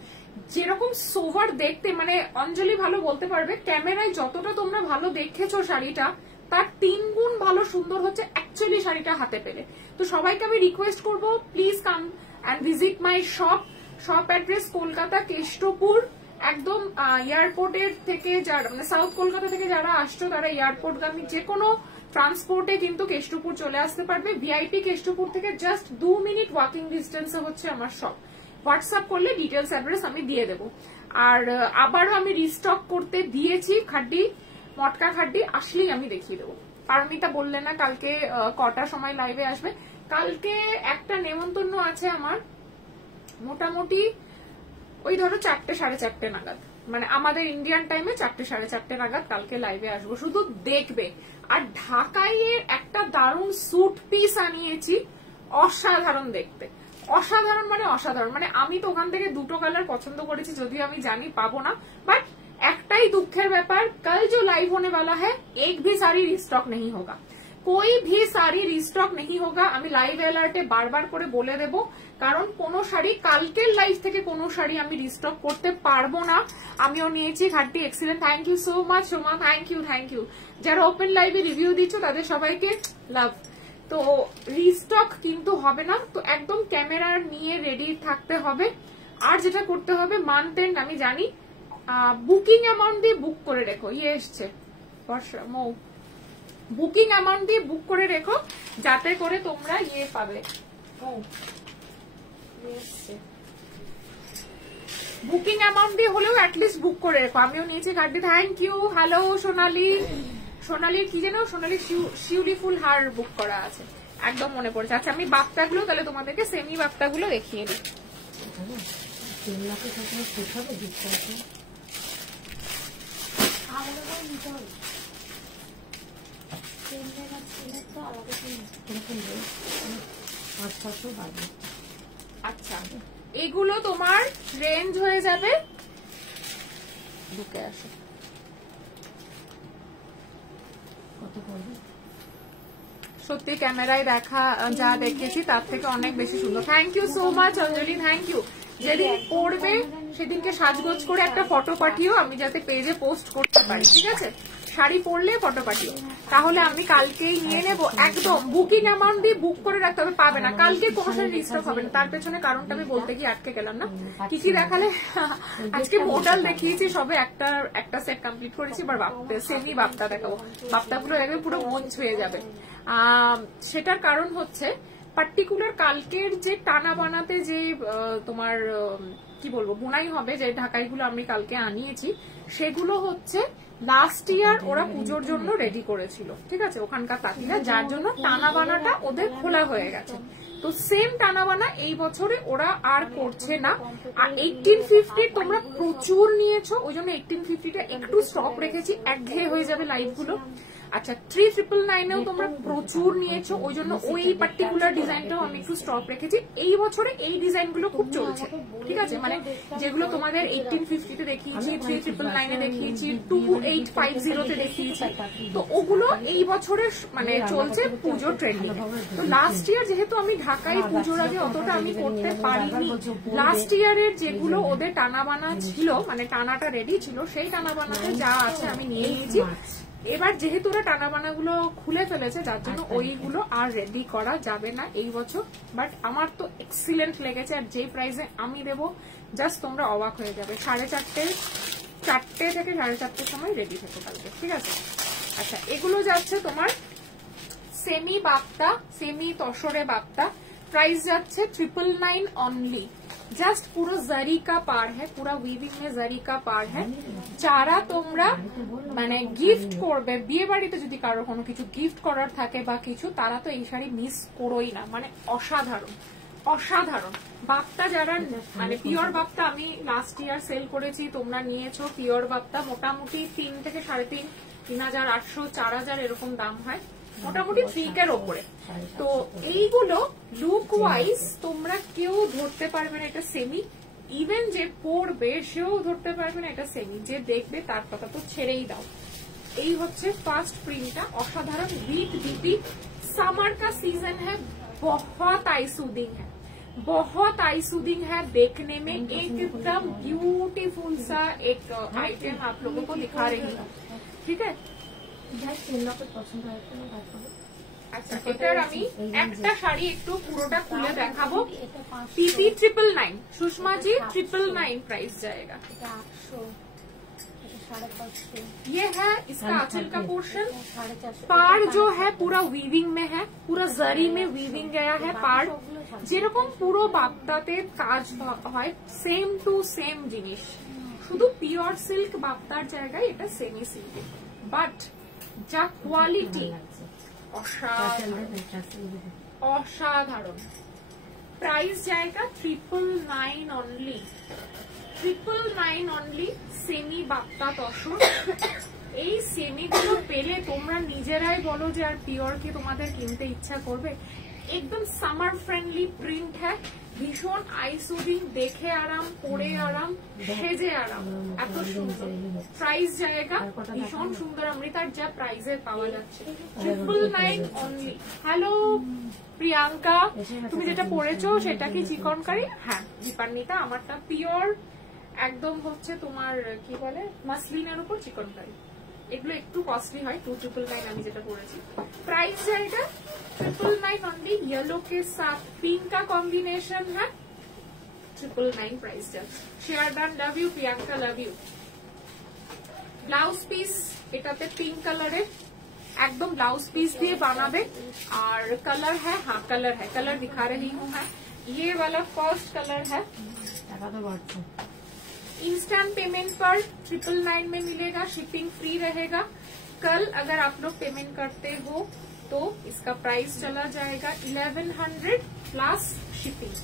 যেরকম সোভার দেখতে, মানে অঞ্জলি ভালো বলতে পারবে, ক্যামেরায় যতটা তোমরা ভালো দেখেছো শাড়িটা তার 3 গুণ ভালো সুন্দর হচ্ছে অ্যাকচুয়ালি শাড়িটা হাতে পেলে। তো সবাইকে আমি রিকোয়েস্ট করবো, please come and visit my shop. Shop address Kolkata Keshtopur, একদম এয়ারপোর্টের থেকে যারা মানে সাউথ কলকাতা থেকে যারা আসছো তারা এয়ারপোর্টগামী যে কোনো ট্রান্সপোর্টে কিন্তু কেষ্টপুর চলে আসতে পারবে। ভিআইপি কেষ্টপুর থেকে জাস্ট 2 মিনিট ওয়াকিং ডিস্টেন্সে হচ্ছে আমার শপ। হোয়াটসঅ্যাপ করলে ডিটেলস অ্যাড্রেস আমি দিয়ে দেবো। আর আবারও আমি রিস্টক করতে দিয়েছি খাড্ডি, মটকা খাড্ডি, আসলেই আমি দেখিয়ে দেবো। পারমিতা বললে না কালকে কটার সময় লাইভে আসবে। কালকে একটা নেমন্তন্ন আছে আমার, মোটামুটি ওই ধরো 4টে 4:30 নাগাদ, মানে আমাদের ইন্ডিয়ান টাইমে 4টে 4:30 নাগাদ কালকে লাইভে আসবো। শুধু দেখবে। আর ঢাকায় একটা দারুণ স্যুট পিস আনিয়েছি, অসাধারণ দেখতে, অসাধারণ মানে অসাধারণ। মানে আমি তো ওখান থেকে 2টো কালার পছন্দ করেছি, যদিও আমি জানি পাবো না, বাট একটাই দুঃখের ব্যাপার, कल जो लाइव होने वाला है एक भी साड़ी रिस्टॉक नहीं होगा, कोई भी साड़ी रिस्टॉक नहीं होगा। আমি লাইভ অ্যালার্টে বারবার করে বলে দেব, কারণ কোনো শাড়ি কালকের লাইভ থেকে কোনো শাড়ি আমি রিস্টক করতে পারবো না। আমিও নিয়েছি khaddi, excellent, thank you so much Soma, thank you. যারা ওপেন লাইভে রিভিউ দিচ্ছ তাদের সবাইকে লাভ। তো রিস্টক কিন্তু হবে না, তো একদম ক্যামেরা নিয়ে রেডি থাকতে হবে। আর যেটা করতে হবে, মান্থ এন্ড আমি জানি, বুকিং অ্যামাউন্ট দিয়ে বুক করে রেখো। ইয়ে এসছে মৌ, বুকিং অ্যামাউন্ট দিয়ে বুক করে রেখো, যাতে করে তোমরা ইয়ে পাবে। বুকিং অ্যামাউন্ট দিয়ে হলেও অ্যাটলিস্ট বুক করে রেখো। আমিও নিয়েছি খাড্ডি, থ্যাংক ইউ। হ্যালো সোনালি, সোনালির কি যেন, সোনালি শিউলি ফুল হার বুক করা আছে, একদম মনে পড়েছে। আচ্ছা আমি বাপ্তাগুলো তাহলে তোমাদেরকে সেমি বাপ্তাগুলো দেখিয়ে দিই। আচ্ছা এগুলো তোমার রেঞ্জ হয়ে যাবে, ঢুকে আসো, সত্যি ক্যামেরায় দেখা যা দেখেছি তার থেকে অনেক বেশি সুন্দর। Thank you so much Anjali, thank you. যেদিন পড়বে সেদিনকে সাজগোজ করে একটা ফটো পাঠিও, আমি যাতে পেজে পোস্ট করতে পারি, ঠিক আছে? শাড়ি পরলে ফটো পাঠিও, তাহলে আমি কালকেই নিয়ে নেব। একদম বুকিং অ্যামাউন্ট দিয়ে বুক করে রাখতে হবে, পাবে না কালকে কোনো শাড়ি রিস্টক হবে না। তার পেছনে কারণটা আমি বলতে গিয়ে আটকে গেলাম না। কি কি দেখালে? আজকে মডেল দেখিয়েছি, সবে একটা সেট কমপ্লিট করেছি, এবার সেমি বাপ্তা দেখাবো। বাপ্তাগুলো এভাবে পুরো মন ছুঁয়ে যাবে। সেটার কারণ হচ্ছে পার্টিকুলার কালকের যে টানা বানাতে যে তোমার কি বলবো বোনাই হবে, যে ঢাকাইগুলো আমি কালকে আনিয়েছি, সেগুলো হচ্ছে লাস্ট ইয়ার ওরা পুজোর জন্য রেডি করেছিল, ঠিক আছে, ওখানকার তাঁতিরা, যার জন্য টানা বানাটা ওদের খোলা হয়ে গেছে। তো সেম টানা বানা এই বছরে ওরা আর করছে না। আর 1850 তোমরা প্রচুর নিয়েছো, ওই জন্য 1850টা একটু স্টক রেখেছি, একঘেয়ে হয়ে যাবে লাইভ গুলো। আচ্ছা 3999-এও তোমরা প্রচুর নিয়েছো, ওই জন্য ওই পার্টিকুলার ডিজাইনটাও আমি একটু স্টক রেখেছি। এই বছরে এই ডিজাইনগুলো খুব চলছে, ঠিক আছে, মানে যেগুলো তোমাদের 1850-তে দেখিয়েছি, 3999-এ দেখিয়েছি, 2850-তে দেখিয়েছি, তো ওগুলো এই বছরের মানে চলছে পুজো ট্রেন্ডিং। তো লাস্ট ইয়ার যেহেতু আমি ঢাকায় পুজোর আগে অতটা আমি করতে পারিনি, লাস্ট ইয়ারের যেগুলো ওদের টানা বানা ছিল, মানে টানাটা রেডি ছিল, সেই টানা বানাতে যা আছে আমি নিয়ে নিয়েছি। এবার যেহেতু ওরা টানা বানাগুলো খুলে ফেলেছে, যার জন্য ওইগুলো আর রেডি করা যাবে না এই বছর। বাট আমার তো এক্সিলেন্ট লেগেছে, আর যে প্রাইসে আমি দেবো জাস্ট তোমরা অবাক হয়ে যাবে। 4:30 থেকে 4:30 সময় রেডি থেকে কালকে, ঠিক আছে? আচ্ছা এগুলো যাচ্ছে তোমার semi Bapta, semi তসরে Bapta, price যাচ্ছে 999 অনলি। জাস্ট পুরো জারি কা পার হ্যাঁ, পুরা উইভিং মে জারি কা পার হ্যাঁ। যারা তোমরা মানে গিফট করবে, বিয়ে বাড়িতে যদি কারো কোনো কিছু গিফট করার থাকে বা কিছু, তারা তো এই শাড়ি মিস করোই না, মানে অসাধারণ অসাধারণ বাপ্তা যারা মানে পিওর বাপ্তা আমি লাস্ট ইয়ার সেল করেছি, তোমরা নিয়েছো পিওর বাপ্তা মোটামুটি 3 থেকে 3.5 3,800 4,000 এরকম দাম হয়, মোটামুটি 3K এর ওপরে। তো এইগুলো লুক ওয়াইজ তোমরা কেউ ধরতে পারবে না এটা সেমি, ইভেন যে পরবে সেও ধরতে পারবে না এটা সেমি, যে দেখবে তার কথা তো ছেড়েই দাও। এই হচ্ছে ফার্স্ট প্রিंटটা, অসাধারণ वीट बीपी। समर का सीजन है, बहुत आई सूदिंग है, बहुत आई सूदिंग है देखने में, एकदम ब्यूटीफुल सा एक आइटम आप लोगों को दिखा रही हूँ, ठीक है। আচ্ছা এটার আমি একটা শাড়ি একটু পুরোটা খুলে দেখাবো। পিপি 999 সুষমা জি 999 प्राइस जाएगा। ये है इसका आंचल का पोर्शन, पार जो है पूरा वीविंग में है, पूरा जरी में वीविंग गया है पार, যেরকম পুরো বাপ্তাতে কাজ হয় সেম টু সেম জিনিস, শুধু পিওর সিল্ক বাপ্তার জায়গায় এটা সেমি সিল্ক, বাট যা কোয়ালিটি অসাধারণ। प्राइस जाएगा 999 only, 999 only semi bapta tussar. এই সেমি গুলো পেলে তোমরা নিজেরাই বলো যে আর পিওর কি তোমাদের কিনতে ইচ্ছা করবে। एकदम समर फ्रेंडली प्रिंट है, ভীষণ আইসুদিং, দেখে আরাম, পরে আরাম, সেজে আরাম, এত সুন্দর। প্রাইস জায়গা ভীষণ সুন্দর, অমৃতার যা প্রাইসে পাওয়া যাচ্ছে 999 অনলি। হ্যালো প্রিয়াঙ্কা, তুমি যেটা পরেছো সেটা কি চিকনকারি? হ্যাঁ দীপান্বিতা, আমারটা পিওর একদম হচ্ছে তোমার কি বলে মাসলিনের উপর চিকনকারি, এগুলো একটু কস্টলি হয় 299 আমি যেটা পরেছি। प्राइस जाएगा 999 ओनली, येलो के साथ पिंक का कॉम्बिनेशन है, 999 प्राइस जाएगा। Share done, love you Priyanka, love you. Blouse piece এটাতে পিঙ্ক কালারের একদম ব্লাউজ পিস দিয়ে বানাবে, আর कलर है, हाँ कलर है, कलर दिखा रही हूँ मैं, ये वाला फर्स्ट कलर है। इंस्टेंट पेमेंट पर 999 में मिलेगा, शिपिंग फ्री रहेगा। कल अगर आप लोग पेमेंट करते हो तो इसका प्राइस चला जाएगा 1100 प्लस शिपिंग।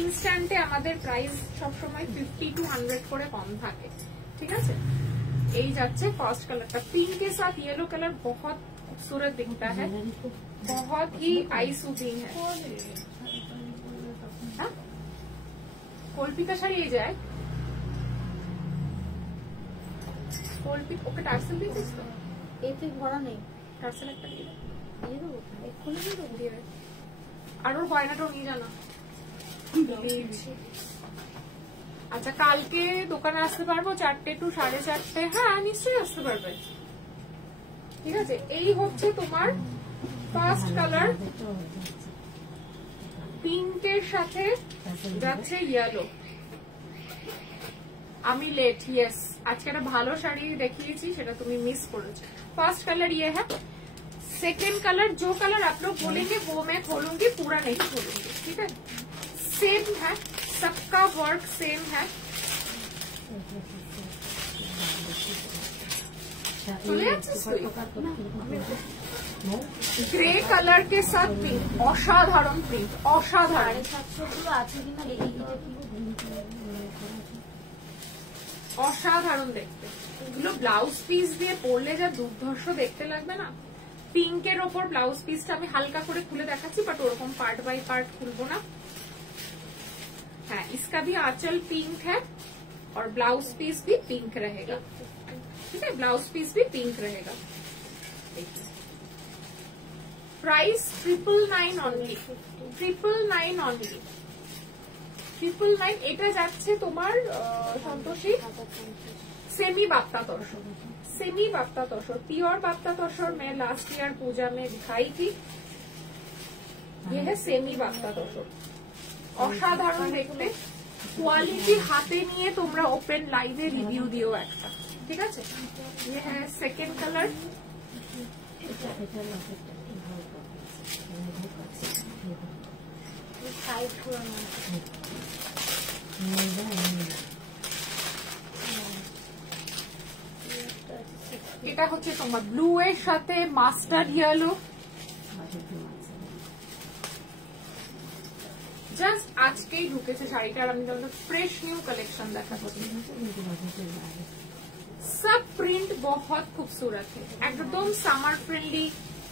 इंस्टेंटे আমাদের প্রাইস সবসময় 50 to 100 করে কম থাকে, ঠিক আছে। এই যাচ্ছে ফার্স্ট কালারটা, पिंक के साथ येलो कलर बहुत खूबसूरत दिखता है, बहुत ही आई सूदिंग है। কল্পিতা শাড়ি এই যায় ওকে টার্সেল দিয়েছিস তো? এতে ভরা নেই, টার্সেল একটা দিয়ে দেবো, এক্ষুনি দিয়ে দেবো। আর ওর গয়নাটাও নিয়ে জানা। আচ্ছা কালকে দোকানে আসতে পারবো 4টে to 4:30? হ্যাঁ নিশ্চয়ই আসতে পারবে, ঠিক আছে। এই হচ্ছে তোমার ফার্স্ট কালার, পিঙ্কের সাথে যাচ্ছে ইয়েলো। আমি लेट, यस আজকে একটা ভালো শাড়ি দেখিয়েছি, সেটা তুমি মিস করেছো। फर्स्ट कलर ये है, सेकेंड कलर जो कलर आप लोग बोलेंगे वो मैं खोलूंगी, पूरा नहीं खोलूंगी, ठीक है। सेम है, सबका वर्क सेम है। ग्रे कलर के साथ पिंक, असाधारण प्रिंट, असाधारण অসাধারণ দেখতে। এগুলো ব্লাউজ পিস দিয়ে পরলে যা দুর্ধর্ষ দেখতে লাগবে না। পিঙ্কের ওপর ব্লাউজ পিসটা আমি হালকা করে খুলে দেখাচ্ছি, বাট ওরকম पार्ट बाय पार्ट खुलबो ना। हाँ इसका भी आंचल पिंक है और ब्लाउज पीस भी पिंक रहेगा, ठीक है, ब्लाउज पीस भी पिंक रहेगा। Price 999 only, 999 only, 999। এটা যাচ্ছে তোমার সন্তোষী सेमी बाप्ता तोशर, सेमी बाप्ता तोशर, प्योर बाप्ता तोशर मैं लास्ट ईयर पूजा में दिखाई थी। ये है सेमी बाप्ता तोशर, অসাধারণ দেখতে, কোয়ালিটি হাতে নিয়ে তোমরা ওপেন লাইভে রিভিউ দিও একটা, ঠিক আছে। ये है सेकेंड कलर, এটা হচ্ছে তোমার ব্লু এর সাথে মাস্টার্ড ইয়েলো, জাস্ট আজকেই ঢুকেছে শাড়িটা, আর আমি তোমাদের ফ্রেশ নিউ কালেक्शन দেখাবো। सब प्रिंट बहुत खूबसूरत है, एकदम समर फ्रेंडली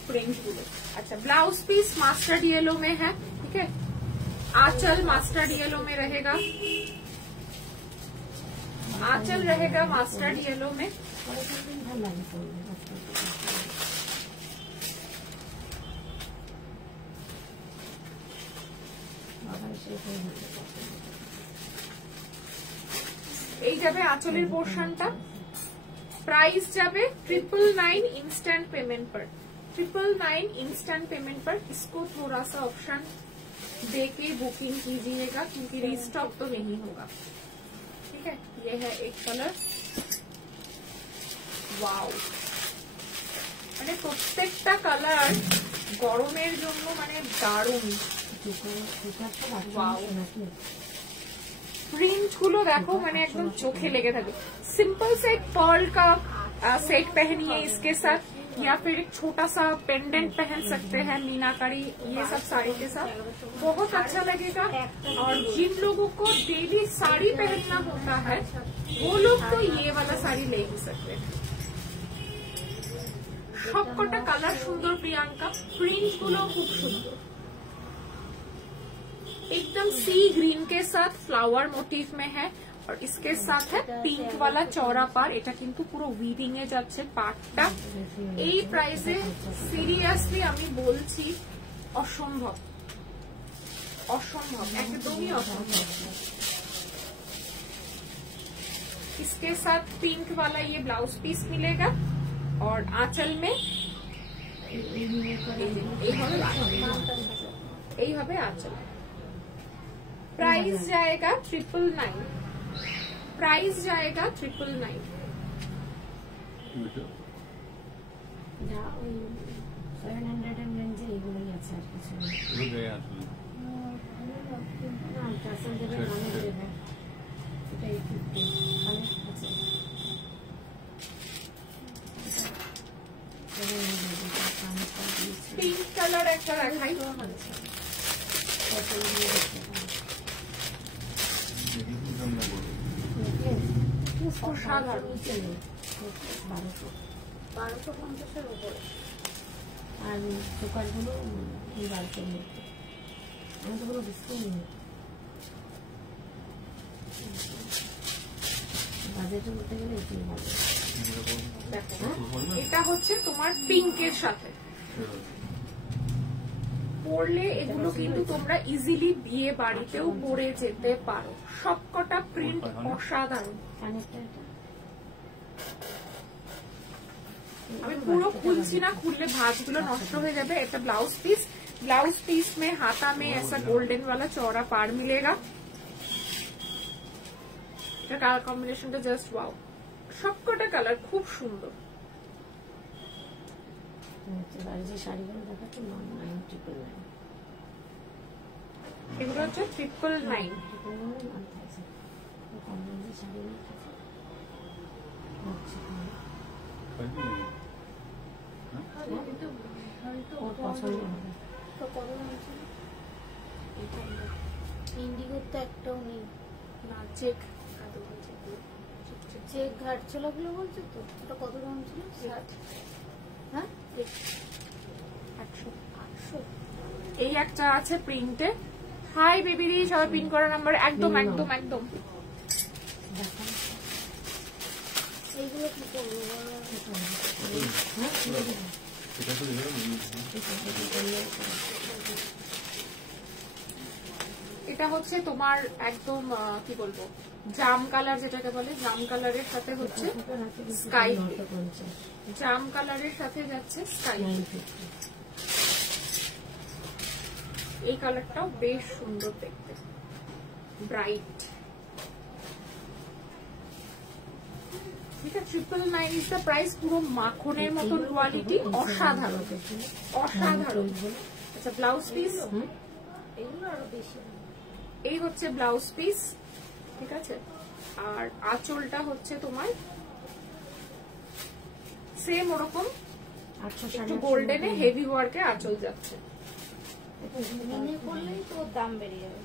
प्रिंट गुलो। अच्छा, ब्लाउज पीस मास्टर्ड येलो में है, ठीक है। आंचल मास्टर्ड येलो में रहेगा, आंचल रहेगा मास्टर्ड येलो में। এই যাবে আঁচলের পোর্শনটা। प्राइस जाबे 999 इंस्टेंट पेमेंट पर, 999 इंस्टेंट पेमेंट पर। इसको थोड़ा सा ऑप्शन देके बुकिंग कीजिएगा क्योंकि रीस्टॉक तो नहीं होगा, ठीक है। ये है एक कलर, वाओ, মানে প্রত্যেকটা কালার গরমের জন্য মানে দারুণ। प्रिंट गुलो देखो मैंने एकदम चोखे लेके था। सिंपल से एक पर्ल का सेट पहनिए इसके साथ, या फिर एक छोटा सा पेंडेंट पहन सकते हैं मीनाकारी, ये सब साड़ी के साथ बहुत अच्छा लगेगा। और जिन लोगों को डेली साड़ी पहनना होता है वो लोग तो ये वाला साड़ी ले ही सकते हैं। सबकटा कलर सुंदर प्रियंका, प्रिंट गुलो खूब सुंदर, एकदम सी ग्रीन के साथ फ्लावर मोटिव में है। और इसके साथ है पिंक वाला चौड़ा पार, এটা কিন্তু পুরো উইভিং এ যাচ্ছে পাটটা। এই প্রাইসে সিরিয়াসলি আমি বলছি অসম্ভব, অসম্ভব, একদমই অসম্ভব। इसके साथ पिंक वाला ये ब्लाउज पीस मिलेगा और आंचल में এইভাবে আঁচল। प्राइस जाएगा 999, प्राइस जाएगा 999। पिंक कलर एक रखाई, অসাধারণ। 1250-এর উপরে। আর দোকান গুলো 1200-এর মধ্যে, আমি তো কোনো ডিসকাউন্ট নেই বাজেটের মধ্যে গেলে। এটা হচ্ছে তোমার পিঙ্কের সাথে পরলে এগুলো কিন্তু তোমরা ইজিলি বিয়ে বাড়িতেও পরে যেতে পারো। সবকটা প্রিন্ট অসাধারণ। আমি পুরো খুলছি না, খুললে ভাঁজগুলো নষ্ট হয়ে যাবে। এটা ब्लाउज पीस, ब्लाउज पीस में हाथा में ऐसा गोल्डन वाला चौड़ा पार मिलेगा। এটা কালার কম্বিনেশনটা জাস্ট ওয়াও, সবকটা কালার খুব সুন্দর। এগুলো হচ্ছে 999। ইন্ডিগোর তো একটাও নেই না, চেক চেক ঘাট ছোলাগুলো বলছো তো, ওটা কত দাম ছিল? হ্যাঁ 800। এই একটা আছে প্রিন্টে। হাই বেবি দি, সবাই পিন করা নাম্বার একদম একদম একদম। এইগুলো কি করবো? এটা হচ্ছে তোমার একদম কি বলবো জাম কালার, যেটাকে বলে জাম কালারের সাথে হচ্ছে স্কাই, জাম কালারের সাথে যাচ্ছে স্কাই। এই কালারটাও বেশ সুন্দর দেখতে, ব্রাইট। ঠিক আছে, 999 ইজ দ্য প্রাইস। পুরো মাখনের মতন কোয়ালিটি, অসাধারণ অসাধারণ। আচ্ছা, ব্লাউজ পিস এগুলো আরো বেশি। এই হচ্ছে ব্লাউজ পিস, ঠিক আছে। আর আঁচলটা হচ্ছে তোমার সেম ওরকম একটু গোল্ডেনে হেভি ওয়ার্কে আঁচল যাচ্ছে। মনে করলেই তো দাম বেড়ে যাবে।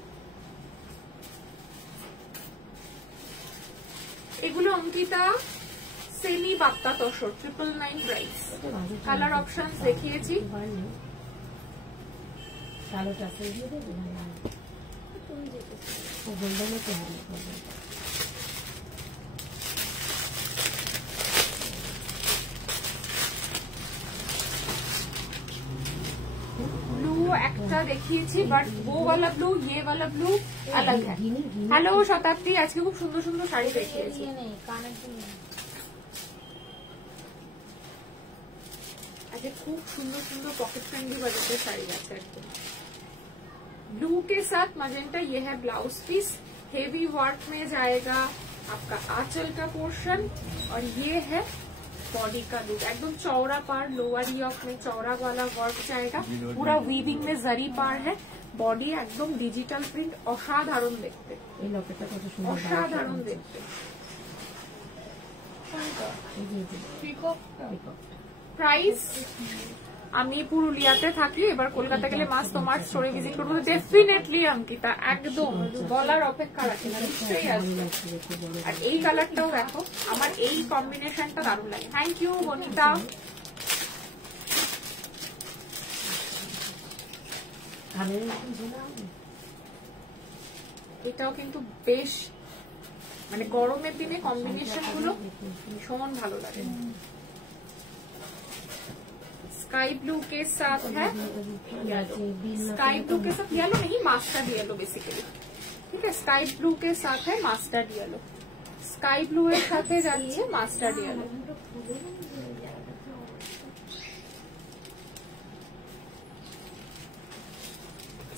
এগুলো Ankita semi bapta tussar 999 price. Colour option দেখিয়েছি। কালোটা দিয়ে দেবো ও গোল্ডেনে তো হবে। ब्लू একটা দেখিয়েছি, বাট वो वाला ब्लू ये वाला ब्लू अलग है। হ্যালো শতাব্দী, আজকে খুব সুন্দর সুন্দর শাড়ি দেখিয়েছি। আজকে খুব সুন্দর সুন্দর पॉकेट फ्रेंडली বাজেটের শাড়ি আছে একদম। ब्लू के साथ मजेंटा ये है ब्लाउज पीस, हेवी वर्क में जाएगा आपका आंचल का पोर्शन, और ये है बॉडी का लुक। एकदम चौड़ा पार, लोअर यॉक में चौड़ा वाला वर्क जाएगा, पूरा वीविंग में जरी पार है, बॉडी एकदम डिजिटल प्रिंट, असाधारण देखते, असाधारण देखते। প্রাইস আমি পুরুলিয়াতে থাকি, এবার কলকাতা গেলে মাস তোমার স্টোরে ভিজিট করবো ডেফিনেটলি অঙ্কিতা, একদম বলার অপেক্ষা রাখি না, নিশ্চয়ই আসবে। আর এই কালারটাও দেখো, আমার এই কম্বিনেশনটা দারুণ লাগে। থ্যাংক ইউ বনিতা। এটাও কিন্তু বেশ, মানে গরমের দিনে কম্বিনেশন গুলো ভীষণ ভালো লাগে। स्काई ब्लू के साथ है स्काई ब्लू के साथ येलो नहीं, मास्टर्ड येलो बेसिकली, ठीक है। स्काई ब्लू के साथ है मास्टर्ड येलो, स्काई ब्लू এর সাথে যাচ্ছে মাস্টার্ড येलो।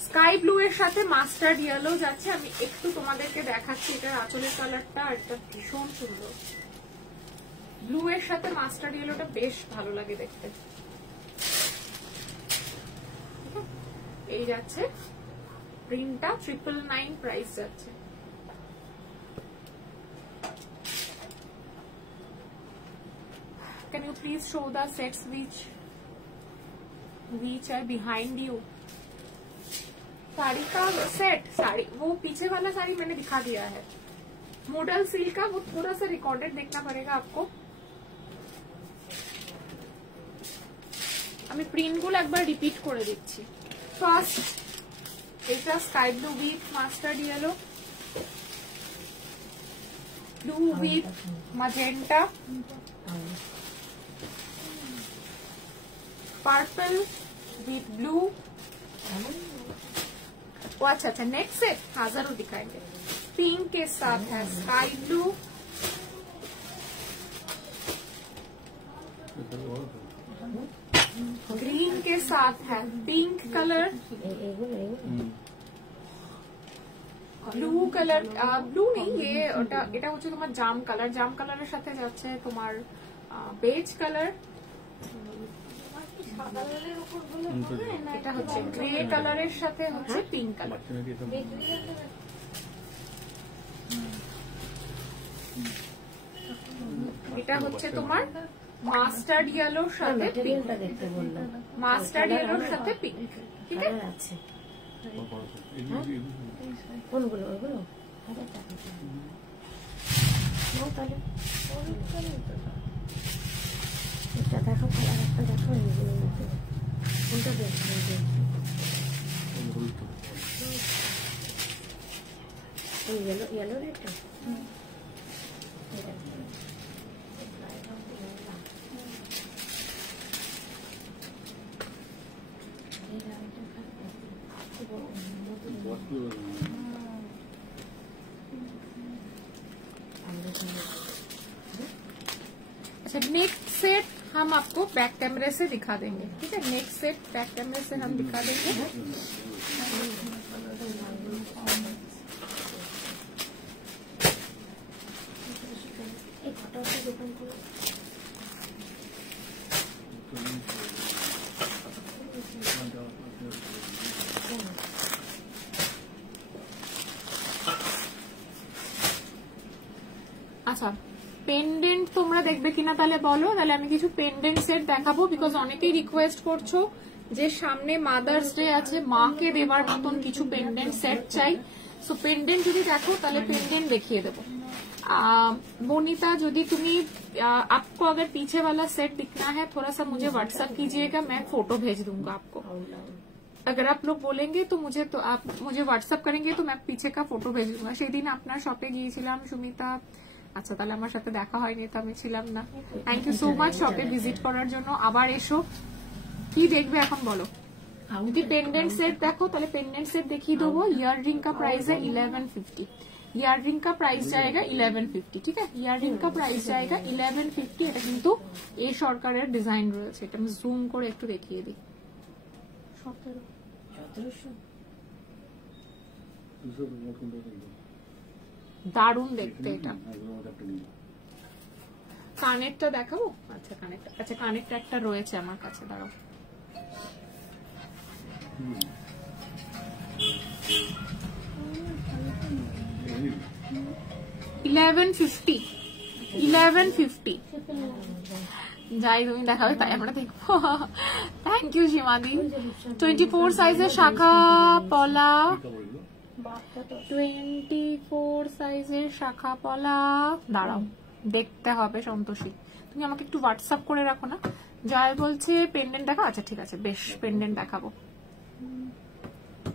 স্কাই ব্লু এর সাথে মাস্টার্ড ইয়েলো যাচ্ছে। আমি একটু তোমাদেরকে দেখাচ্ছি, এটার আঁচলের কালারটা, আর এটা ভীষণ সুন্দর। ব্লু এর সাথে মাস্টার্ড ইয়েলোটা বেশ ভালো লাগে দেখতে। এই যাচ্ছে প্রিন্টটা 999 প্রাইস যাচ্ছে। Can you please show the sets which are behind you? Sari का सेट, साड़ी वो पीछे वाला साड़ी मैंने दिखा दिया है। मॉडल सिल्क का वो थोड़ा सा रिकॉर्डेड देखना पड़ेगा आपको। আমি প্রিন্ট গুলো একবার রিপিট করে দিচ্ছি। ফার্স্ট এটা sky blue with mustard yellow, blue with magenta, purple with blue. वो अच्छा अच्छा नेक्स्ट सेट हाँ जरूर दिखाएंगे। पिंक के साथ है स्काई ब्लू, ग्रीन के साथ है pink colour, blue colour, blue নেই এটা হচ্ছে তোমার জাম কালার, জাম কালারের সাথে যাচ্ছে তোমার বেজ কালার, এটা হচ্ছে গ্রে কালারের সাথে হচ্ছে পিঙ্ক কালার, এটা হচ্ছে তোমার মাস্টার্ড ইয়েলোর সাথে পিঙ্ক, মাস্টার্ড ইয়েলোর সাথে পিঙ্ক, ঠিক আছে। কোনগুলো ওগুলো তাহলে এটা দেখো, কালার একটা দেখো, এগুলোর মধ্যে কোনটা দেখো, এই ইয়েলো ইয়েলো রেডটা अच्छा नेक्स्ट सेट हम आपको बैक कैमरे से दिखा देंगे, ठीक है। नेक्स्ट सेट बैक कैमरे से हम दिखा देंगे। আচ্ছা পেন্ডেন্ট তোমরা দেখবে কিনা তাহলে বলো, তাহলে আমি কিছু পেন্ডেন্ট সেট দেখাবো, বিকজ অনেকেই রিকোয়েস্ট করছো যে সামনে মাদার্স ডে আছে, মাকে দেবার মতন কিছু পেন্ডেন্ট সেট চাই। সো পেন্ডেন্ট যদি দেখো তাহলে পেন্ডেন্ট দেখিয়ে দেবো। बोनीता यदि तुम्हें आपको अगर पीछे वाला सेट दिखना है थोड़ा सा मुझे व्हाट्सएप कीजिएगा, मैं फोटो भेज दूंगा आपको। अगर आप लोग बोलेंगे तो आप मुझे व्हाट्सएप करेंगे तो मैं पीछे का फोटो भेज दूंगा। সেদিন আপনার শপে গিয়েছিলাম সুমিতা, আচ্ছা তাহলে আমার সাথে দেখা হয়নি তো আমি ছিলাম না। থ্যাংক ইউ সো মাচ শপে ভিজিট করার জন্য। আবার এসো, কি দেখবে এখন বলো? যদি পেন্ডেন্ট সেট দেখো তাহলে পেন্ডেंट सेट देखिए देवो। ईयर रिंग का प्राइस है 1150, ईयर रिंग का प्राइस जाएगा 1150, ठीक है। ईयर रिंग का प्राइस जाएगा 1150। এটা কিন্তু এ সরকারের ডিজাইন রয়েছে, এটা আমি জুম করে একটু দেখিয়ে দিই। 1700 দারুণ দেখতে এটা। কানেরটা দেখাবো? আচ্ছা কানেরটা একটা রয়েছে আমার কাছে, দাঁড়াও। 1150 যাই তুমি দেখাবে তাই আমরা দেখবো। Thank you সীমাদি। 24 সাইজের শাখা পলা, 24 সাইজের শাখা পলা। দাঁড়াও দেখতে হবে সন্তোষী, তুমি আমাকে একটু হোয়াটসঅ্যাপ করে রাখো না। জয় বলছে পেন্ডেন্ট দেখাও, আচ্ছা ঠিক আছে বেশ পেন্ডেন্ট দেখাবো।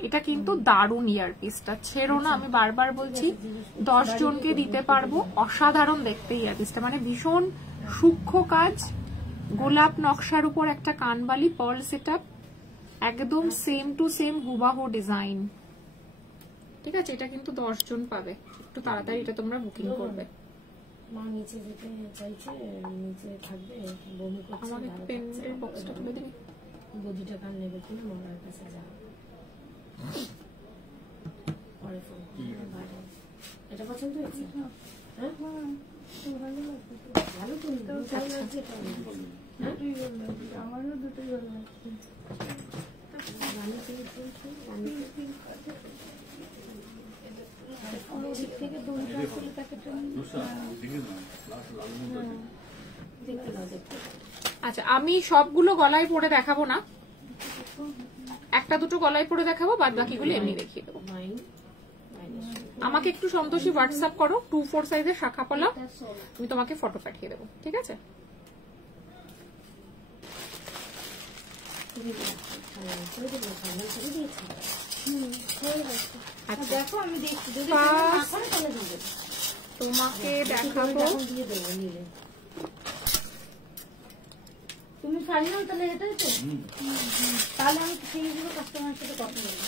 এটা কিন্তু দারুণ ইয়ারপিসটা, ছেড়ো না, আমি বারবার বলছি 10 জনকে দিতে পারবো। অসাধারণ দেখতে ইয়ারপিসটা, মানে ভীষণ সূক্ষ্ম কাজ, গোলাপ নকশার উপর একটা কানবালি পার্ল সেটআপ, একদম সেম টু সেম হুবাহু ডিজাইন, ঠিক আছে। এটা কিন্তু 10 জন পাবে, একটু তাড়াতাড়ি এটা তোমরা বুকিং করবে। মা নিচে যেতে চাইছে, নিচে থাকবে, বমি করছে। আমাকে পেন্ডেন্ট বক্সটা তুলে দিবি, গদিটা কান নেবে কিনা মামার কাছে যা, পরে ফোন করবে। এটা পছন্দ হয়েছে? হ্যাঁ ভালো তো, আমারও দুটোই ভালো লাগছে। আচ্ছা আমি সবগুলো গলায় পরে দেখাবো না, একটা দুটো গলায় পরে দেখাবো, বাদ বাকিগুলো এমনি দেখিয়ে দেবো। আমাকে একটু সন্তোষী হোয়াটসঅ্যাপ করো 24 সাইজের শাখা পলা, আমি তোমাকে ফটো পাঠিয়ে দেবো, ঠিক আছে। দেখো আমি দেখছি, তোমাকে দেখাবো। তুমি শাড়ি নাও তাহলে, এটাই তো। তাহলে আমি সেইগুলো কাস্টমারের সাথে কথা বলবো।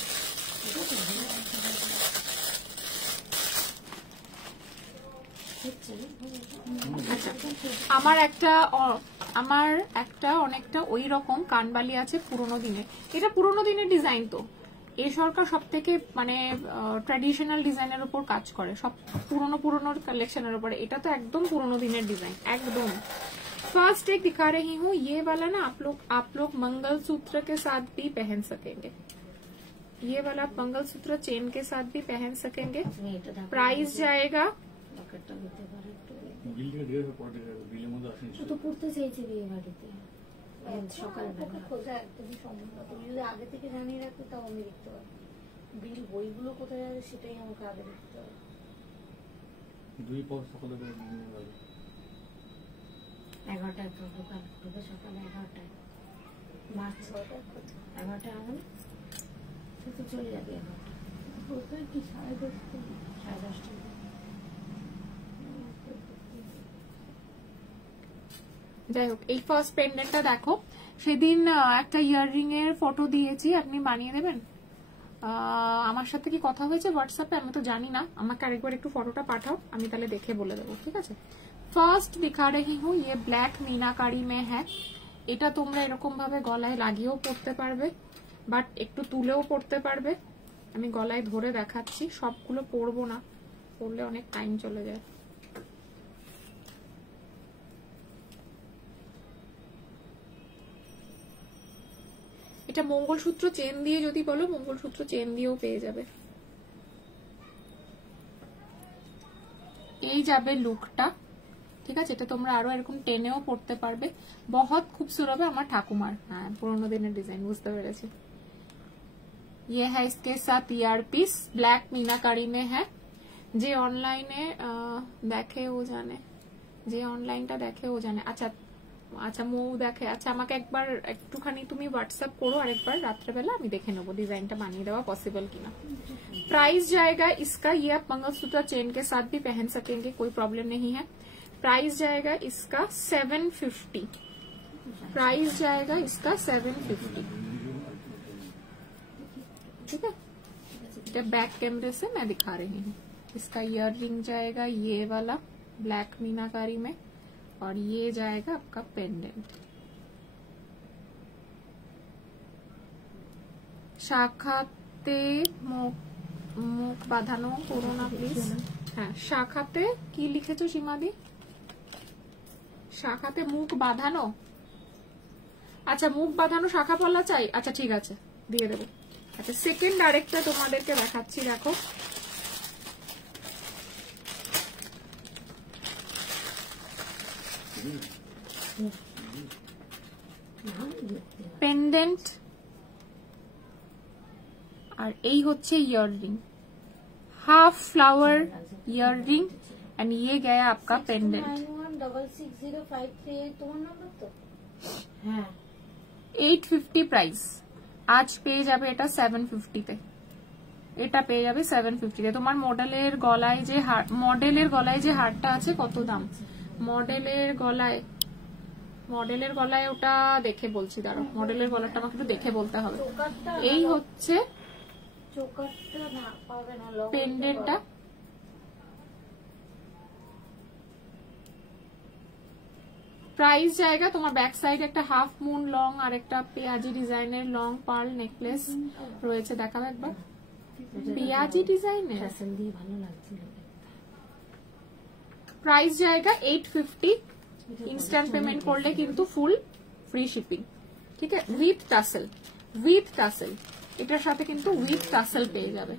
আমার একটা অনেকটা ওই রকম কানবালি আছে পুরোনো দিনের। এটা পুরোনো দিনের ডিজাইন তো, এ সরকার সব থেকে মানে ট্র্যাডিশনাল ডিজাইনের উপর কাজ করে, সব পুরোনো কালেকশনের উপরে। এটা তো একদম পুরোনো দিনের ডিজাইন একদম। फर्स्ट एक दिखा रही हूँ, ये वाला ना आप लोग मंगलसूत्र के साथ भी पहन सकेंगे। ये वाला आप मंगलसूत्र चेन के साथ भी पहन सकेंगे। प्राइस जाएगा তো পড়তে চাইছে বিয়ে বাড়িতে সকালবেলা, খোঁজা একদমই সম্ভব না। তুমি যদি আগে থেকে জানিয়ে রাখো তাও আমি দেখতে পাবো। বিল বইগুলো কোথায় আছে সেটাই আমাকে আগে দেখতে হবে। 2 পর সকালে 11টায় তো দোকান খুলবে, সকাল 11টায়। মাছ 11টায় আনো তো চলে যাবে 11টা, কোথায় কি 10:30 যাই হোক। এই ফার্স্ট পেন্ডেন্টটা দেখো, সেদিন একটা ইয়াররিং এর ফটো দিয়েছি, আপনি বানিয়ে দেবেন। আমার সাথে কি কথা হয়েছে হোয়াটসঅ্যাপে আমি তো জানি না, আমাকে আরেকবার একটু ফটোটা পাঠাও, আমি তাহলে দেখে বলে দেবো, ঠিক আছে। ফার্স্ট दिखा रही हूँ, ये ब्लैक मीनाकारी में है। এটা তোমরা এরকম ভাবে গলায় লাগিয়েও পরতে পারবে, বাট একটু তুলেও পরতে পারবে। আমি গলায় ধরে দেখাচ্ছি, সবগুলো পরবো না, পরলে অনেক টাইম চলে যায়। এটা মঙ্গলসূত্র চেন দিয়ে যদি বলো, মঙ্গলসূত্র চেন দিয়েও পেয়ে যাবে। এই যাবে লুকটা, ঠিক আছে। এটা তোমরা আরো এরকম টেনেও পড়তে পারবে, বহুত খুবসুরত হবে। আমার ঠাকুমার, হ্যাঁ পুরোনো দিনের ডিজাইন, বুঝতে পেরেছি। ये है इसके साथ ईयर पीस, ब्लैक मीनाकारी में है। যে অনলাইনে দেখে ও জানে, যে অনলাইনটা দেখে ও জানে। আচ্ছা আচ্ছা মৌ দেখে, আচ্ছা আমাকে একবার একটুখানি তুমি হোয়াটসঅ্যাপ করো আরেকবার রাত্রেবেলা, আমি দেখে নেবো ডিजाइन বানিয়ে देवा पॉसिबल की ना। प्राइस जाएगा इसका, ये आप मंगलसूत्र चेन के साथ भी पहन सकेंगे, कोई प्रॉब्लम नहीं है। प्राइस जाएगा इसका 750, प्राइस जाएगा इसका 750, ठीक है। जब बैक कैमरे से मैं दिखा रही हूँ। इसका ईयर रिंग जाएगा ये वाला ब्लैक मीनाकारी में, और ये जाएगा आपका पेंडेंट। শাখাতে মুখ বাঁধানো করো না প্লিজ। হ্যাঁ শাখাতে কি লিখেছো সীমাদি? শাখাতে মুখ বাঁধানো, আচ্ছা মুখ বাঁধানো শাখা পলা চাই, আচ্ছা ঠিক আছে দিয়ে দেবো। আচ্ছা সেকেন্ড আরেকটা তোমাদেরকে দেখাচ্ছি, দেখো पेंडेंट और এই হচ্ছে earring, half flower earring and ये गया आपका पेंडेंट। 91660538 তোমার নাম্বার তো? হ্যাঁ 850 প্রাইস, আজ পেয়ে যাবে এটা 750 তে, এটা পেয়ে যাবে 750 তে। তোমার মডেলের গলায় যে হারটা আছে কত দাম? মডেলের গলায় ওটা দেখে বলছি, দাঁড়াও মডেলের গলাটা আমাকে একটু দেখে বলতে হবে। এই হচ্ছে পেন্ডেন্টটা, প্রাইস জায়গা তোমার ব্যাক সাইড একটা হাফ মুন লং আর একটা পেঁয়াজি ডিজাইনের লং পার্ল নেকলেস রয়েছে, দেখাবে একবার। পেঁয়াজি ডিজাইনের ভালো লাগছিল। প্রাইস জায়গা 850, ইনস্ট্যান্ট পেমেন্ট করলে কিন্তু ফুল ফ্রি শিপিং, ঠিক আছে। উইথ টাসেল, এটার সাথে কিন্তু উইথ টাসেল পেয়ে যাবে,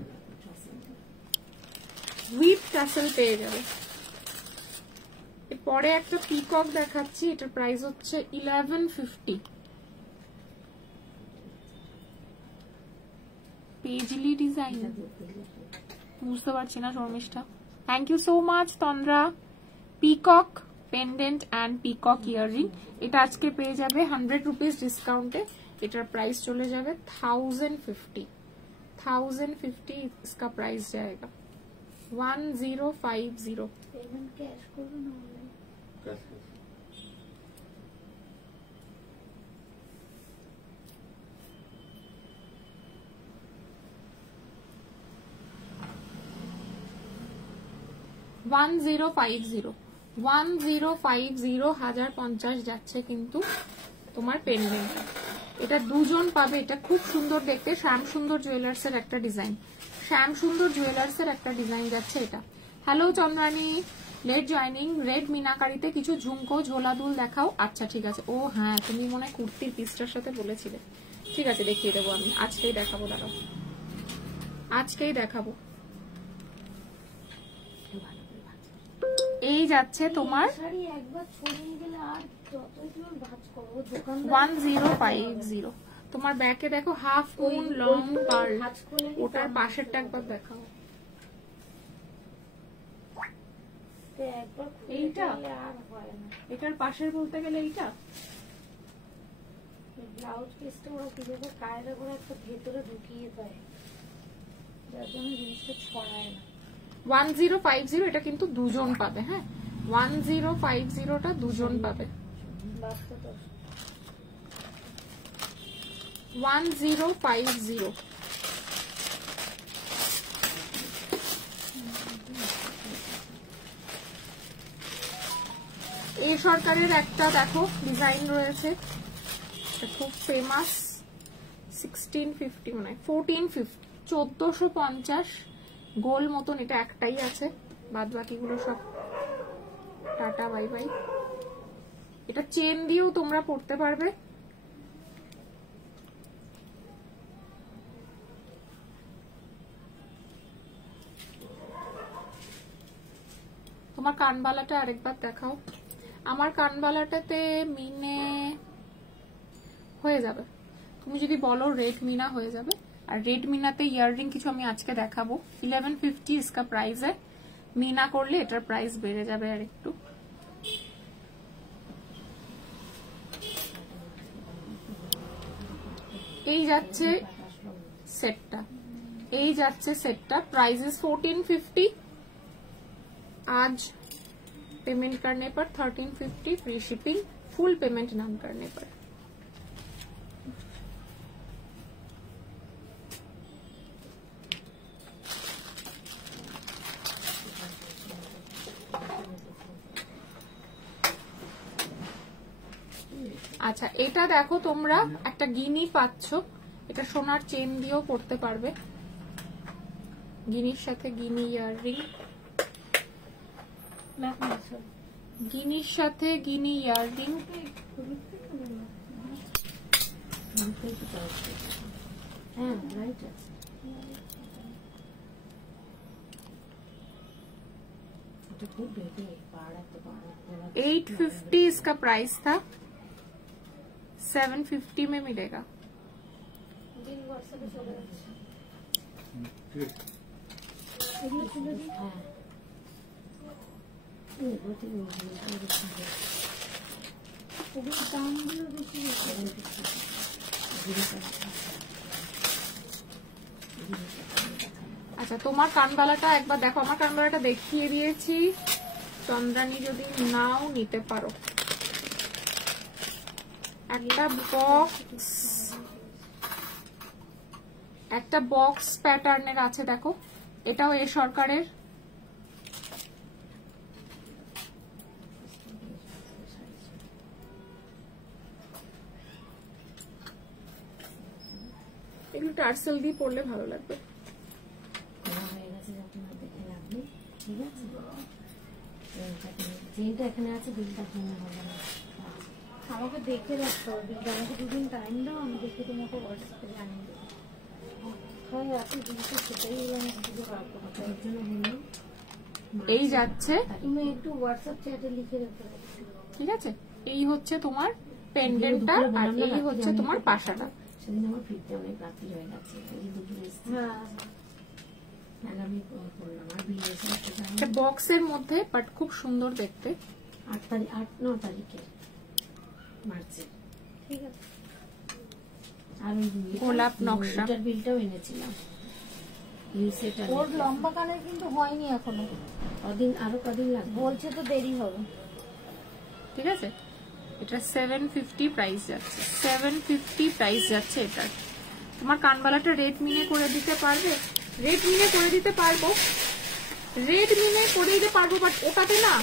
এরপরে একটা পিকক দেখাচ্ছি, এটার প্রাইস হচ্ছে 1150। পেজলি ডিজাইন বুঝতে পারছি না Sharmistha, thank you so much Tandra. Peacock pendant and peacock earring, এটা আজকে পেয়ে যাবে 100 রুপিস ডিসকাউন্টে, এটার প্রাইস চলে যাবে 1050 इसका प्राइस जाएगा 1050। পেমেন্ট ক্যাশ করবে না অনলাইন? कैश 1050 যাচ্ছে কিন্তু তোমার পেন্ডেন্ট। এটা দুজন পাবে, এটা খুব সুন্দর দেখতে, শ্যাম সুন্দর জুয়েলার্স এর একটা ডিজাইন, যাচ্ছে এটা। Hello Chandrani, late joining. Red মিনাকারিতে কিছু ঝুমকো ঝোলা দুল দেখাও। আচ্ছা ঠিক আছে, ও হ্যাঁ তুমি মনে হয় কুর্তির পিসটার সাথে বলেছিলে, ঠিক আছে দেখিয়ে দেবো আমি, আজকেই দেখাবো, দাঁড়াও আজকেই দেখাবো। এই যাচ্ছে তোমার 1050, তোমার ব্যাকে দেখো হাফ মুন লং পার্ল, ওটার পাশেরটা একবার দেখাও। এইটা এটার পাশের বলতে গেলে এইটা ব্লাউজ পিসটা ওরা কিভাবে কায়দা করে একটা ভেতরে ঢুকিয়ে দেয়, যার জন্য জিনিসটা ছড়ায় না। 1050 এটা কিন্তু দুজন পাবে, হ্যাঁ 1050টা দুজন পাবে। 1050 এই সরকারের একটা দেখো ডিজাইন রয়েছে, খুব ফেমাস, 1650 মানে 1450, 1450 গোল মতন, এটা একটাই আছে, বাদ বাকিগুলো সব টাটা বাই বাই। এটা চেন দিয়েও তোমরা পড়তে পারবে, তোমার কানবালাটা আরেকবার দেখাও। আমার কানবালাটাতে মিনে হয়ে যাবে, তুমি যদি বলো রেড মিনা হয়ে যাবে। আর রেড মিনাতে ইয়াররিং কিছু আমি আজকে দেখাবো, 1150 इसका प्राइस है। মিনা করলে এটার প্রাইস বেড়ে যাবে আর একটু। এই যাচ্ছে সেটটা, এই যাচ্ছে সেটটা, प्राइस इज 1450। आज पेमेंट करने पर 1350 फ्री शिपिंग, फुल पेमेंट नाम करने पर। আচ্ছা এটা দেখো তোমরা একটা গিনি পাচ্ছ, এটা সোনার চেন দিয়েও পড়তে পারবে, গিনির সাথে গিনি ইয়াররিং, গিনির সাথে গিনি ইয়াররিং। হ্যাঁ রাইট আছে। 850 इसका प्राइस था, 750 में मिलेगा। बिल व्हाट्सएपে চলে যাচ্ছে। ঠিক আছে। এগুলো তুলে দিই। হ্যাঁ এগুলো ঠিক আছে। ওগুলো দামগুলো বেশি হচ্ছে। আচ্ছা তোমার কানবালাটা একবার দেখো, আমার কানবালাটা দেখিয়ে দিয়েছি, চন্দ্রানী যদি নাও নিতে পারো। একটা বক্স প্যাটার্নের আছে দেখো, এটাও এ সরকারের। এগুলো টার্সেল দিয়ে পরলে ভালো লাগবে। যেটা এখানে আছে বিলটা কিনে হবে না, আমাকে দেখে রাখতে হবে বিলটা, আমাকে দুদিন টাইম দাও, আমি দেখে তোমাকে হোয়াটসঅ্যাপে জানিয়ে দেবো। হ্যাঁ আপনি জিনিসটা সেটাই আমি খুঁজে বার করবো, এর জন্য বললাম এই যাচ্ছে, তুমি একটু হোয়াটসঅ্যাপ চ্যাটে লিখে রেখে রাখছি, ঠিক আছে? এই হচ্ছে তোমার পেন্ডেন্টটা আর এই হচ্ছে তোমার পাশাটা। সেদিন আমার ফিরতে অনেক রাত্রি হয়ে গেছে, এই দুটো হ্যাঁ আমি করলাম। আর বিল একটা বক্সের মধ্যে বাট খুব সুন্দর দেখতে, 8-9 তারিখে মার্চে, ঠিক আছে। আর গোলাপ নকশা বিলটাও এনেছিলাম, ওর লম্বা কানের কিন্তু হয়নি এখনো, আরো কদিন লাগবে বলছে, তো দেরি হবে, ঠিক আছে। এটা 750 প্রাইস যাচ্ছে, 750 প্রাইস যাচ্ছে এটা। তোমার কানবালাটা রেড মিনে করে দিতে পারবে? রেড মিনে করে দিতে পারবো, রেড মিনে করে দিতে পারবো, বাট ওটাতে না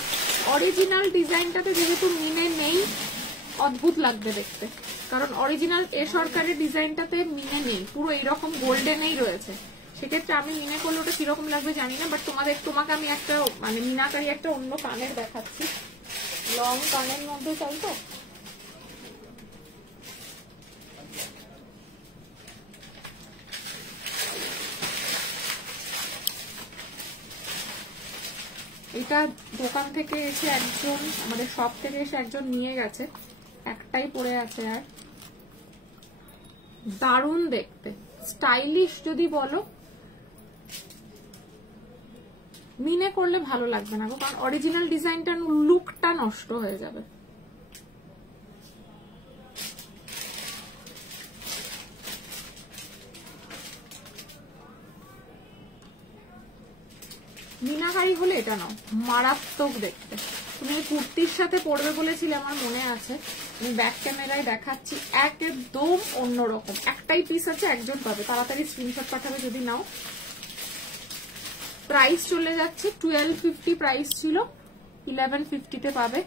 অরিজিনাল ডিজাইনটাতে যেহেতু মিনে নেই, অদ্ভুত লাগবে দেখতে, কারণ অরিজিনাল এ সরকারের ডিজাইনটাতে মিনে নেই, পুরো এইরকম গোল্ডেনেই রয়েছে। সেক্ষেত্রে আমি মিনে করলে ওটা কিরকম লাগবে জানি না, বাট তোমাকে আমি একটা মানে মিনাকারি একটা অন্য কানের দেখাচ্ছি, লং কানের মধ্যে চাই তো। এটা দোকান থেকে এসে একজন, আমাদের শপ থেকে এসে একজন নিয়ে গেছে, একটাই পড়ে আছে, আর দারুণ দেখতে, স্টাইলিশ যদি বলো, মিনে করলে ভালো লাগবে না গো, কারণ অরিজিনাল ডিজাইনটা লুকটা নষ্ট হয়ে যাবে। মিনাকারি হলে এটা নাও, মারাত্মক দেখতে। তুমি এই কুর্তির সাথে পরবে বলেছিলে, আমার মনে আছে, আমি ব্যাক ক্যামেরায় দেখাচ্ছি, একদম অন্যরকম। একটাই পিস আছে, একজন পাবে, তাড়াতাড়ি স্ক্রিনশট পাঠাবে যদি নাও। প্রাইস চলে যাচ্ছে 1250 প্রাইস ছিল, 1150 তে পাবে,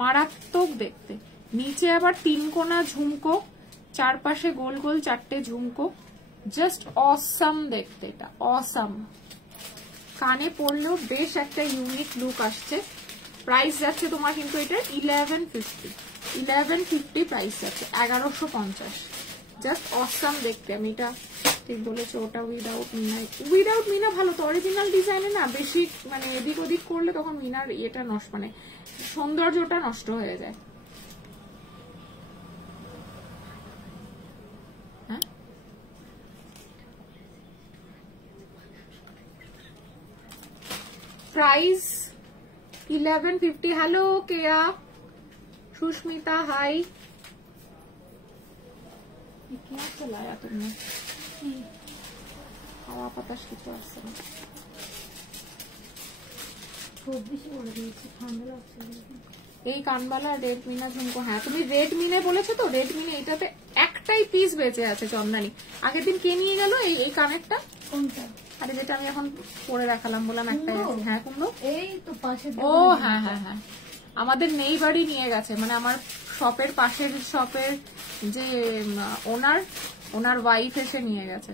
মারাত্মক দেখতে। নিচে আবার 3 কোনা ঝুমকো, চারপাশে গোল গোল 4টে ঝুমকো, জাস্ট অসাম দেখতে, এটা অসাম। কানে পরলেও বেশ একটা ইউনিক লুক আসছে। প্রাইস যাচ্ছে তোমার কিন্তু এটা 1150 প্রাইস যাচ্ছে, 1150, জাস্ট অসাম দেখতে। আমি এটা ঠিক বলেছি, ওটা উইদাউট মিনা ভালো তো, অরিজিনাল ডিজাইনে না বেশি মানে এদিক ওদিক করলে তখন মিনার এটা নষ্ট, মানে সৌন্দর্যটা নষ্ট হয়ে যায়। হ্যাঁ প্রাইস 1150। হ্যালো কেয়া, সুস্মিতা হাই। क्या चलाया तुमने? হাওয়া বাতাস কিছু আসছে না। খুব বেশি করে দিয়েছি, ঠান্ডা লাগছে। এই কানবালা রেড মিনা ঝুমকো, হ্যাঁ তুমি রেড মিনে বলেছো তো, রেড মিনে এটাতে একটাই পিস বেঁচে আছে চন্দনানি। আগের দিন কে নিয়ে গেল এই কানেরটা? কোনটা? আরে যেটা আমি এখন পরে রাখালাম, বললাম একটাই আছে। হ্যাঁ কুমড়ো, এই তো পাশে। ও হ্যাঁ হ্যাঁ হ্যাঁ, আমাদের নেই বাড়ি নিয়ে গেছে, মানে আমার শপের পাশের শপের যে ওনার ওয়াইফ এসে নিয়ে গেছে।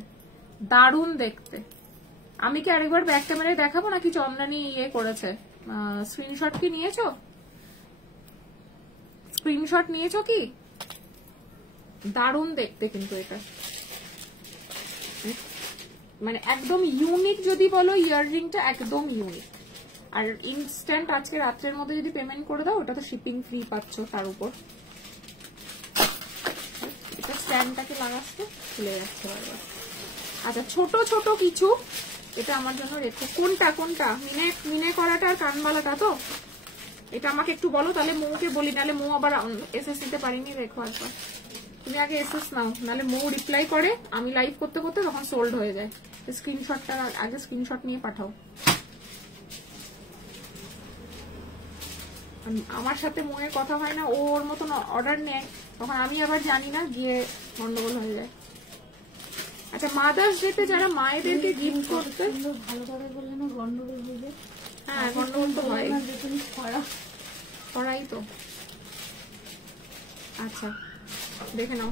দারুণ দেখতে। আমি কি আরেকবার ব্যাক ক্যামেরায় দেখাবো নাকি চন্দনানি ইয়ে করেছে? স্ক্রিনশট কি নিয়েছো? স্ক্রিনশট নিয়েছো কি? দারুণ দেখতে কিন্তু এটা, মানে একদম ইউনিক। যদি বলো ইয়াররিংটা একদম ইউনিক। আর ইনস্ট্যান্ট আজকে রাত্রের মধ্যে যদি পেমেন্ট করে দাও, ওটা তো শিপিং ফ্রি পাচ্ছ তার উপর। এটা স্ট্যান্ডটাকে লাগাচ্ছে, খুলে যাচ্ছে বারবার। আচ্ছা ছোট ছোট কিছু, এটা আমার জন্য রেখো। কোনটা কোনটা? মিনে করাটা আর কানবালাটা তো? এটা আমাকে একটু বলো, তাহলে মৌকে বলি, নাহলে মৌ আবার এসএস দিতে পারিনি। রেখো একবার, তুমি আগে এসএস নাও, নাহলে মৌ রিপ্লাই করে, আমি লাইভ করতে করতে তখন সোল্ড হয়ে যায়। স্ক্রিনশটটা আগে স্ক্রিনশট নিয়ে পাঠাও। আমার সাথে মৌয়ের কথা হয় না, ওর মতন অর্ডার নেয়, তখন আমি আবার জানি না, গিয়ে গন্ডগোল হয়ে যায়। আচ্ছা মাদার্স ডেতে যারা মায়েদেরকে গিফট করতে, ভালো করে বললে না গন্ডগোল হয়ে যায়। হ্যাঁ গন্ডগোল তো হয়, করাই তো। আচ্ছা দেখে নাও।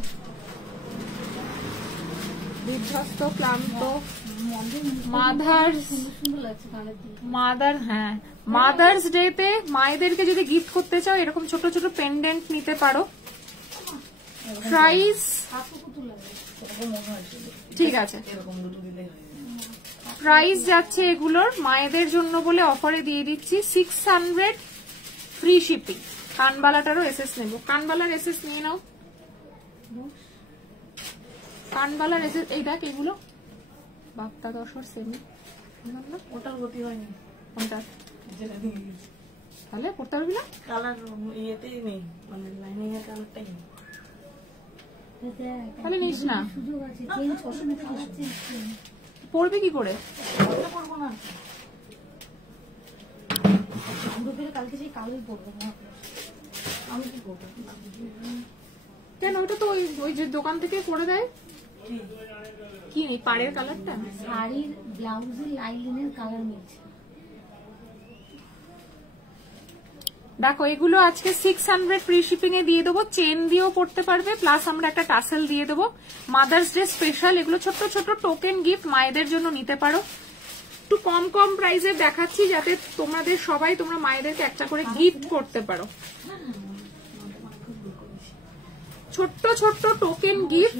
বিধ্বস্ত, ক্লান্ত, মাদার্স ডেতে মায়েদেরকে যদি গিফট করতে চাও, এরকম ছোট ছোট পেন্ডেন্ট নিতে পারো। প্রাইস ঠিক আছে, প্রাইস যাচ্ছে এগুলোর মায়েদের জন্য বলে অফারে দিয়ে দিচ্ছি 600 ফ্রি শিপিং। কানবালাটারও এসএস নেব, কানবালার এসএস নিয়ে নাও। কানবালার এসএস এই দেখ, এগুলো বাপ্তা 10 সেমি, ওটার গতি হয়নি। কোনটা? তাহলে পড়তে পারবি না, কালার ইয়েতেই নেই, মানে লাইনিং এর কালারটাই নেই। তাহলে নিস না, সুযোগ আছে, চেঞ্জ পছন্দ করতে। পড়বি কি করে? পড়বো না, ঘুরে ফিরে কালকে সেই কালোই পড়বো না। আমি কি করবো? কেন? ওটা তো ওই যে দোকান থেকে করে দেয়। কি নেই পাড়ের কালারটা? শাড়ির ব্লাউজের লাইনিংয়ের কালার মিলছে। দেখো এগুলো আজকে 600 ফ্রি শিপিং এ দিয়ে দেবো, চেন দিয়েও পড়তে পারবে, প্লাস আমরা একটা টাসেল দিয়ে দেবো। মাদার্স ডে স্পেশাল, এগুলো ছোট্ট ছোট্ট টোকেন গিফট মায়েদের জন্য নিতে পারো। একটু কম কম প্রাইসে দেখাচ্ছি, যাতে তোমাদের সবাই তোমরা মায়েদেরকে একটা করে গিফট করতে পারো। ছোট্ট ছোট্ট টোকেন গিফট,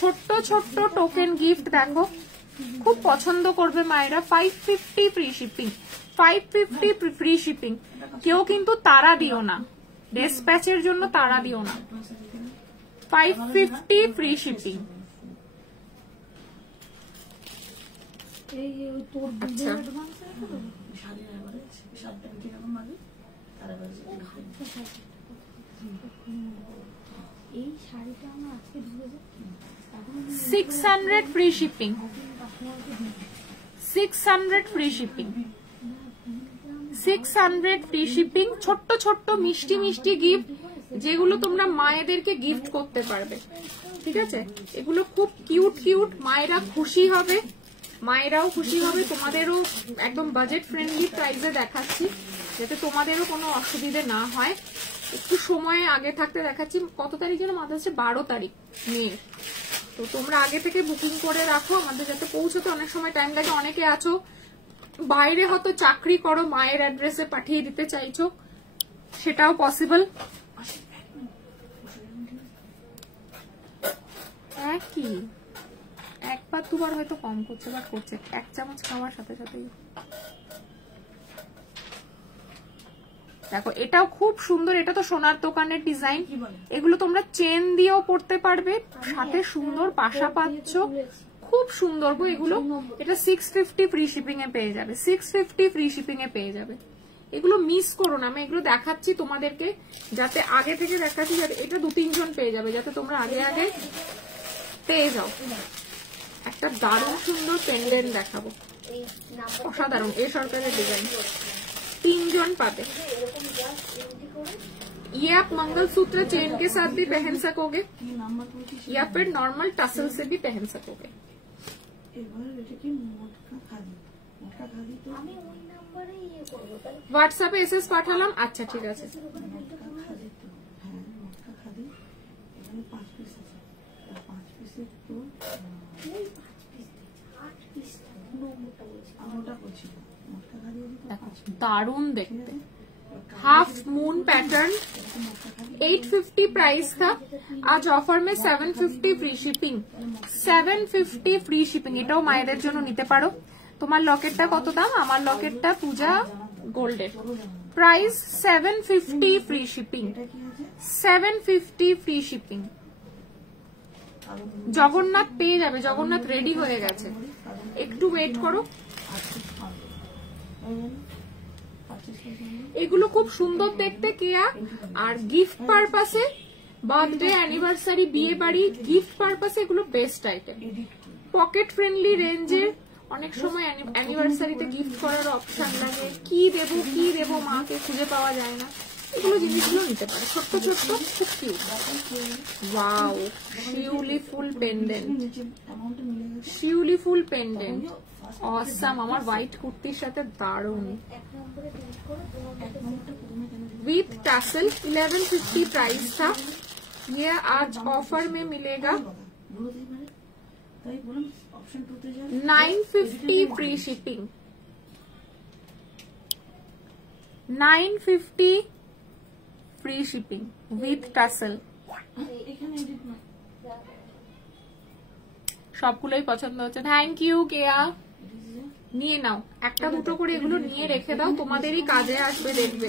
ছোট্ট ছোট্ট টোকেন গিফট দেখো, খুব পছন্দ করবে মায়েরা। 550 ফ্রি শিপিং, 550 ফ্রি শিপিং। কেউ কিন্তু তাড়া দিও না, ডেসপ্যাচের জন্য তাড়া দিও না। 550 ফ্রি শিপিং। আচ্ছা এই শাড়িটা আমার আজকে ধরে 600 free shipping, 600 free shipping, 600 free shipping. ছোট্ট ছোট্ট মিষ্টি মিষ্টি গিফট, যেগুলো তোমরা মায়েদেরকে গিফট করতে পারবে। ঠিক আছে, এগুলো খুব কিউট কিউট, মায়েরা খুশি হবে, মায়েরাও খুশি হবে, তোমাদেরও একদম বাজেট ফ্রেন্ডলি প্রাইসে দেখাচ্ছি, যাতে তোমাদেরও কোনো অসুবিধে না হয়। একটু সময় আগে থাকতে দেখাচ্ছি। কত তারিখ যেন মাথায় আছে? 12 তারিখ মে। তো তোমরা আগে থেকে বুকিং করে রাখো, আমাদের যাতে পৌঁছতে অনেক সময় টাইম লাগে। অনেকে আছো বাইরে, হয়তো চাকরি করো, মায়ের অ্যাড্রেসে পাঠিয়ে দিতে চাইছো, সেটাও পসিবল। একই একবার দুবার হয়তো কম করছে, বাট করছে 1 চামচ খাওয়ার সাথে সাথে। দেখো এটাও খুব সুন্দর, এটা তো সোনার দোকানের ডিজাইন। এগুলো তোমরা চেন দিয়েও পড়তে পারবে, সাথে সুন্দর পাশা পাচ্ছ, খুব সুন্দর গো এগুলো। এটা 650 ফ্রি শিপিং এ পেয়ে যাবে, 650 ফ্রি শিপিং এ পেয়ে যাবে। এগুলো মিস করো না, আমি এগুলো দেখাচ্ছি তোমাদেরকে, যাতে আগে থেকে দেখাচ্ছি, যাতে এটা 2-3 জন পেয়ে যাবে, যাতে তোমরা আগে আগে পেয়ে যাও। একটা দারুণ সুন্দর পেন্ডেন্ট দেখাবো, অসাধারণ, এ সরকারের ডিজাইন, 3 জন পাবে। ये आप मंगलसूत्र चेन के साथ भी पहन सकोगे या फिर नॉर्मल टसल से भी पहन सकोगे। হোয়াটসঅ্যাপে এসএস পাঠালাম, আচ্ছা ঠিক আছে। দারুণ দেখতে, हाफ मून पैटर्न, 850 प्राइस था, आज ऑफर में 750 फ्री शिपिंग, 750 फ्री शिपिंग। এটাও মায়েদের জন্য নিতে পারো। তোমার লকেটটা কত দাম? আমার লকেটটা পূজা গোল্ডের, price 750 free shipping, 750 free shipping. Jagannath পেয়ে যাবে, জগন্নাথ রেডি হয়ে গেছে, একটু ওয়েট করো। এগুলো খুব সুন্দর দেখতে কেয়া, আর গিফট পারপাসে, বার্থডে, অ্যানিভার্সারি, বিয়ে বাড়ি, গিফট পারপাসে এগুলো বেস্ট আইটেম। পকেট ফ্রেন্ডলি রেঞ্জের, অনেক সময় অ্যানিভার্সারিতে গিফট করার অপশন লাগে, কি দেবো মাকে খুঁজে পাওয়া যায় না, এগুলো জিনিসগুলো নিতে পারে, ছোট্ট ছোট্ট, খুব কিউট। ওয়াও, শিউলি ফুল পেন্ডেন্ট, শিউলি ফুল পেন্ডেন্ট, অসাম। আমার হোয়াইট কুর্তির সাথে দারুণ, विथ टैसल, 1150 प्राइस था, ये आज ऑफर में मिलेगा 950 free shipping, 950 free shipping with tassel. সবগুলোই পছন্দ হচ্ছে, থ্যাংক ইউ কেয়া। নিয়ে নাও, একটা দুটো করে এগুলো নিয়ে রেখে দাও, তোমাদেরই কাজে আসবে, দেখবে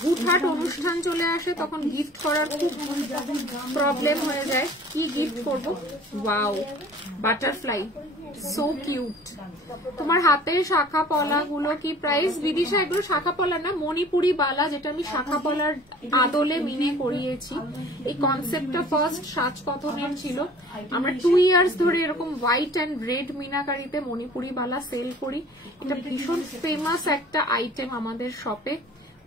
হুটহাট অনুষ্ঠান চলে আসে তখন গিফট করার খুব প্রবলেম হয়ে যায়, কি গিফট করব। Wow, butterfly, so cute. তোমার হাতের শাখা পলা গুলো কি প্রাইস? বিদিশা, এগুলো শাখা পলা না, মণিপুরি বালা, যেটা আমি শাখা পলার আদলে মিনে করিয়েছি। এই কনসেপ্টটা ফার্স্ট সাজকথনের ছিল। আমরা 2 ইয়ার্স ধরে এরকম white and red মিনাকারিতে Manipuri Bala sell করি। এটা ভীষণ ফেমাস একটা আইটেম আমাদের শপে,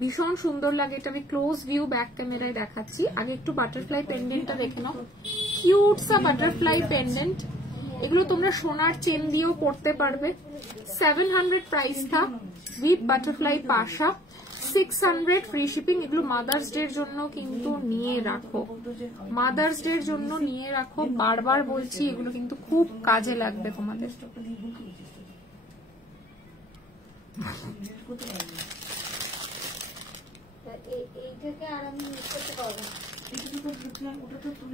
ভীষণ সুন্দর লাগে। এটা আমি ক্লোজ ভিউ ব্যাক ক্যামেরায় দেখাচ্ছি। আগে একটু বাটারফ্লাই পেন্ডেন্টটা দেখে নাও, কিউট সা বাটারফ্লাই পেন্ডেন্ট। এগুলো তোমরা সোনার চেন দিয়েও পড়তে পারবে। 700 প্রাইস থা, with butterfly Pasha, 600 free shipping. এগুলো মাদার্স ডে এর জন্য কিন্তু নিয়ে রাখো, মাদার্স ডে এর জন্য নিয়ে রাখো, বারবার বলছি, এগুলো কিন্তু খুব কাজে লাগবে তোমাদের।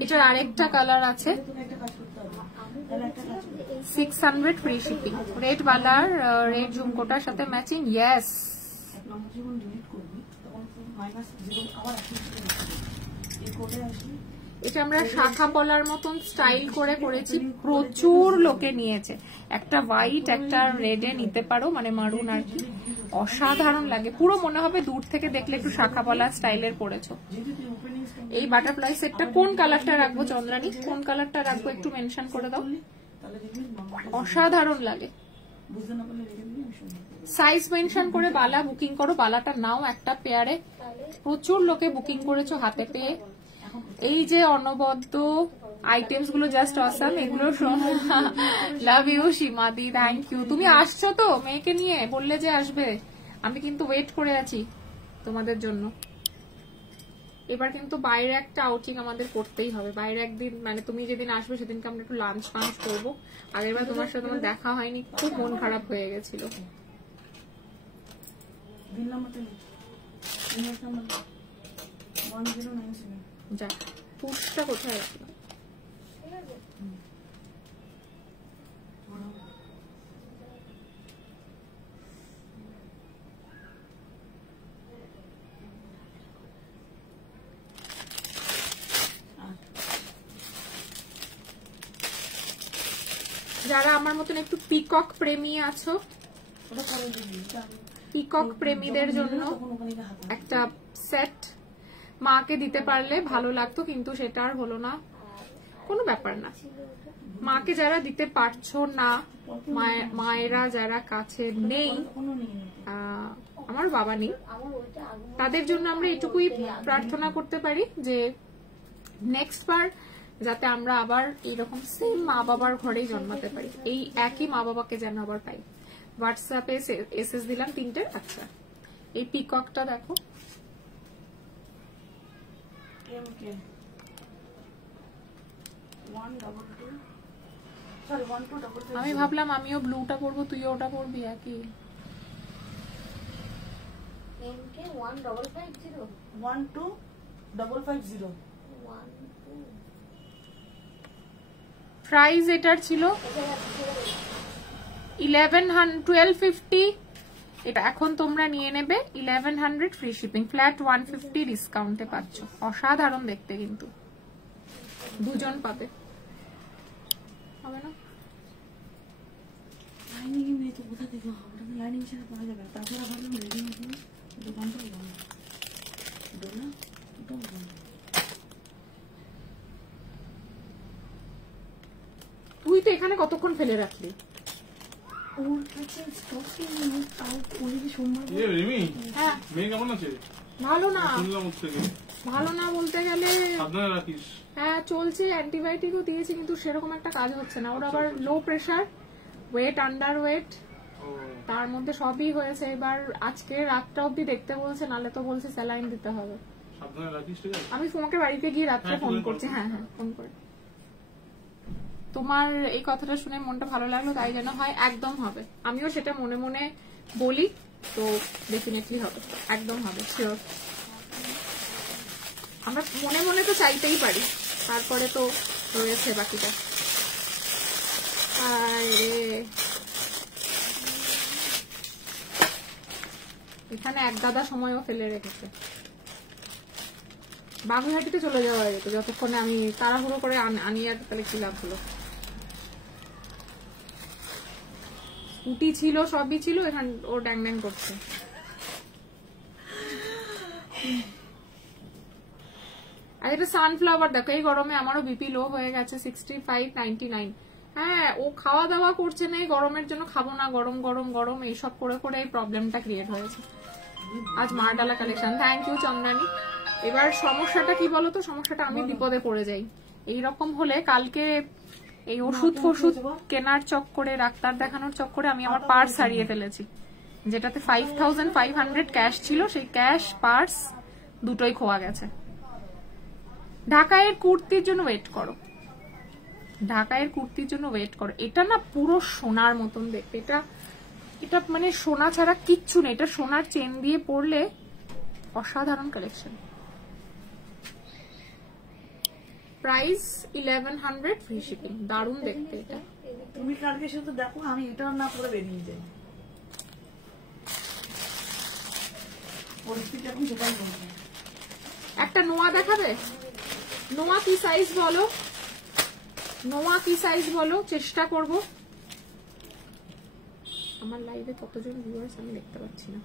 এটার আরেকটা কালার আছে, 600 ফ্রি শিপিং, রেড বালার রেড ঝুমকোটার সাথে ম্যাচিং। ইয়েস, এটা আমরা শাখা পলার মতন স্টাইল করে করেছি, প্রচুর লোকে নিয়েছে। একটা হোয়াইট একটা রেডে নিতে পারো, মানে মারুন আর কি, অসাধারণ লাগে, পুরো মনে হবে দূর থেকে দেখলে একটু শাখা পলা স্টাইলের পরেছো। এই বাটারফ্লাই সেটটা কোন কালারটা রাখবো চন্দ্রানী, কোন কালারটা রাখবো একটু মেনশন করে দাও, অসাধারণ লাগে। সাইজ মেনশন করে বালা বুকিং করো, বালাটা নাও একটা পেয়ারে, প্রচুর লোকে বুকিং করেছো হাতে পেয়ে। এই যে অনবদ্য আইটেমস গুলো জাস্ট অসাম, এগুলো লাভ ইউ সীমাদি, থ্যাংক ইউ। তুমি আসছো তো মেয়েকে নিয়ে, বললে যে আসবে, আমি কিন্তু ওয়েট করে আছি তোমাদের জন্য। এবার কিন্তু বাইরে একটা আউটিং আমাদের করতেই হবে, বাইরে একদিন, মানে তুমি যেদিন আসবে সেদিনকে আমরা একটু লাঞ্চ ফাঞ্চ করবো। আগেরবার তোমার সাথে আমার দেখা হয়নি, খুব মন খারাপ হয়ে গেছিল। যা, পুষটা কোথায় আছে? যারা আমার মতন একটু পিকক প্রেমী আছো, পিকক প্রেমীদের জন্য একটা সেট মাকে দিতে পারলে ভালো লাগতো, কিন্তু সেটা আর হলো না। কোনো ব্যাপার না, মাকে যারা দিতে পারছো না, মায়েরা যারা কাছে নেই, আমার বাবা নেই, তাদের জন্য আমরা এটুকুই প্রার্থনা করতে পারি যে নেক্সট বার যাতে আমরা আবার এইরকম সেম মা বাবার ঘরেই জন্মাতে পারি, এই একই মা বাবাকে যেন আবার পাই। হোয়াটসঅ্যাপে এসএস দিলাম 3টে। আচ্ছা, এই পিককটা দেখো, আমি ভাবলাম আমিও ব্লুটা পরবো, তুইও ওটা পরবি একই। প্রাইস এটার ছিল 1250, এটা এখন তোমরা নিয়ে নেবে 1100 ফ্রি শিপিং, ফ্ল্যাট 150 ডিসকাউন্টে পাচ্ছ। অসাধারণ দেখতে, কিন্তু দুজন পাবে, হবে না? তুই তো এখানে কতক্ষণ ফেলে রাখলি? হ্যাঁ, ভালো না, ভালো না বলতে গেলে হ্যাঁ চলছে, অ্যান্টিবায়োটিকও দিয়েছি, কিন্তু সেরকম একটা কাজ হচ্ছে না। ওর আবার low pressure, weight, underweight, তার মধ্যে সবই হয়েছে। এবার আজকে রাতটা অব্দি দেখতে বলছে, নালে তো বলছে স্যালাইন দিতে হবে। আমি তোমাকে বাড়িতে গিয়ে রাত্রে ফোন করছি। হ্যাঁ হ্যাঁ, ফোন করে। তোমার এই কথাটা শুনে মনটা ভালো লাগলো, তাই যেন হয়, একদম হবে। আমিও সেটা মনে মনে বলি, তো ডেফিনেটলি হবে, একদম হবে, শিওর। আমরা মনে মনে তো চাইতেই পারি, তারপরে তো রয়েছে বাকিটা। এখানে এক দাদা সময়ও ফেলে রেখেছে। বাগুইহাটিতে চলে যাওয়া যেত, যতক্ষণে আমি তাড়াহুড়ো করে আনি, আর তাহলে কি লাভ হলো। স্কুটি ছিল, সবই ছিল, এখানে ও ড্যাং ড্যাং করছে। আর এটা সানফ্লাওয়ার দেখো, এই গরমে আমারও বিপি লো হয়ে গেছে 65/99। হ্যাঁ, ও খাওয়া দাওয়া করছে না, এই গরমের জন্য খাবো না, গরম গরম গরম এইসব করে করে এই প্রবলেমটা ক্রিয়েট হয়েছে। আজ মার ডালা কালেকশন, থ্যাংক ইউ চন্দ্রানী। এবার সমস্যাটা কি বলতো, সমস্যাটা আমি বিপদে পড়ে যাই এইরকম হলে। কালকে এই ওষুধ ফষুধ কেনার চক্করে, ডাক্তার দেখানোর চক্করে আমি আমার পার্স হারিয়ে ফেলেছি, যেটাতে 5500 ক্যাশ ছিল, সেই ক্যাশ পার্স দুটোই খোয়া গেছে। ঢাকায়ের কুর্তির জন্য ওয়েট করো, ঢাকায়ের কুর্তির জন্য ওয়েট করো। এটা না পুরো সোনার মতন দেখতে, এটা মানে সোনা ছাড়া কিচ্ছু নেই, এটা সোনার চেন দিয়ে পরলে অসাধারণ কালেকশন। প্রাইস 1100 ফ্রি শিপিং, দারুণ দেখতে এটা। তুমি কালকে শুধু দেখো, আমি এটা না পরে বেরিয়ে যাই। পরিস্থিতি এখন সেটাই বলছে। একটা নোয়া দেখাবে? নোয়া কি সাইজ বলো, নোয়া কি সাইজ বলো, চেষ্টা করব। আমার লাইভে কতজন ভিউয়ার্স আমি দেখতে পাচ্ছি না।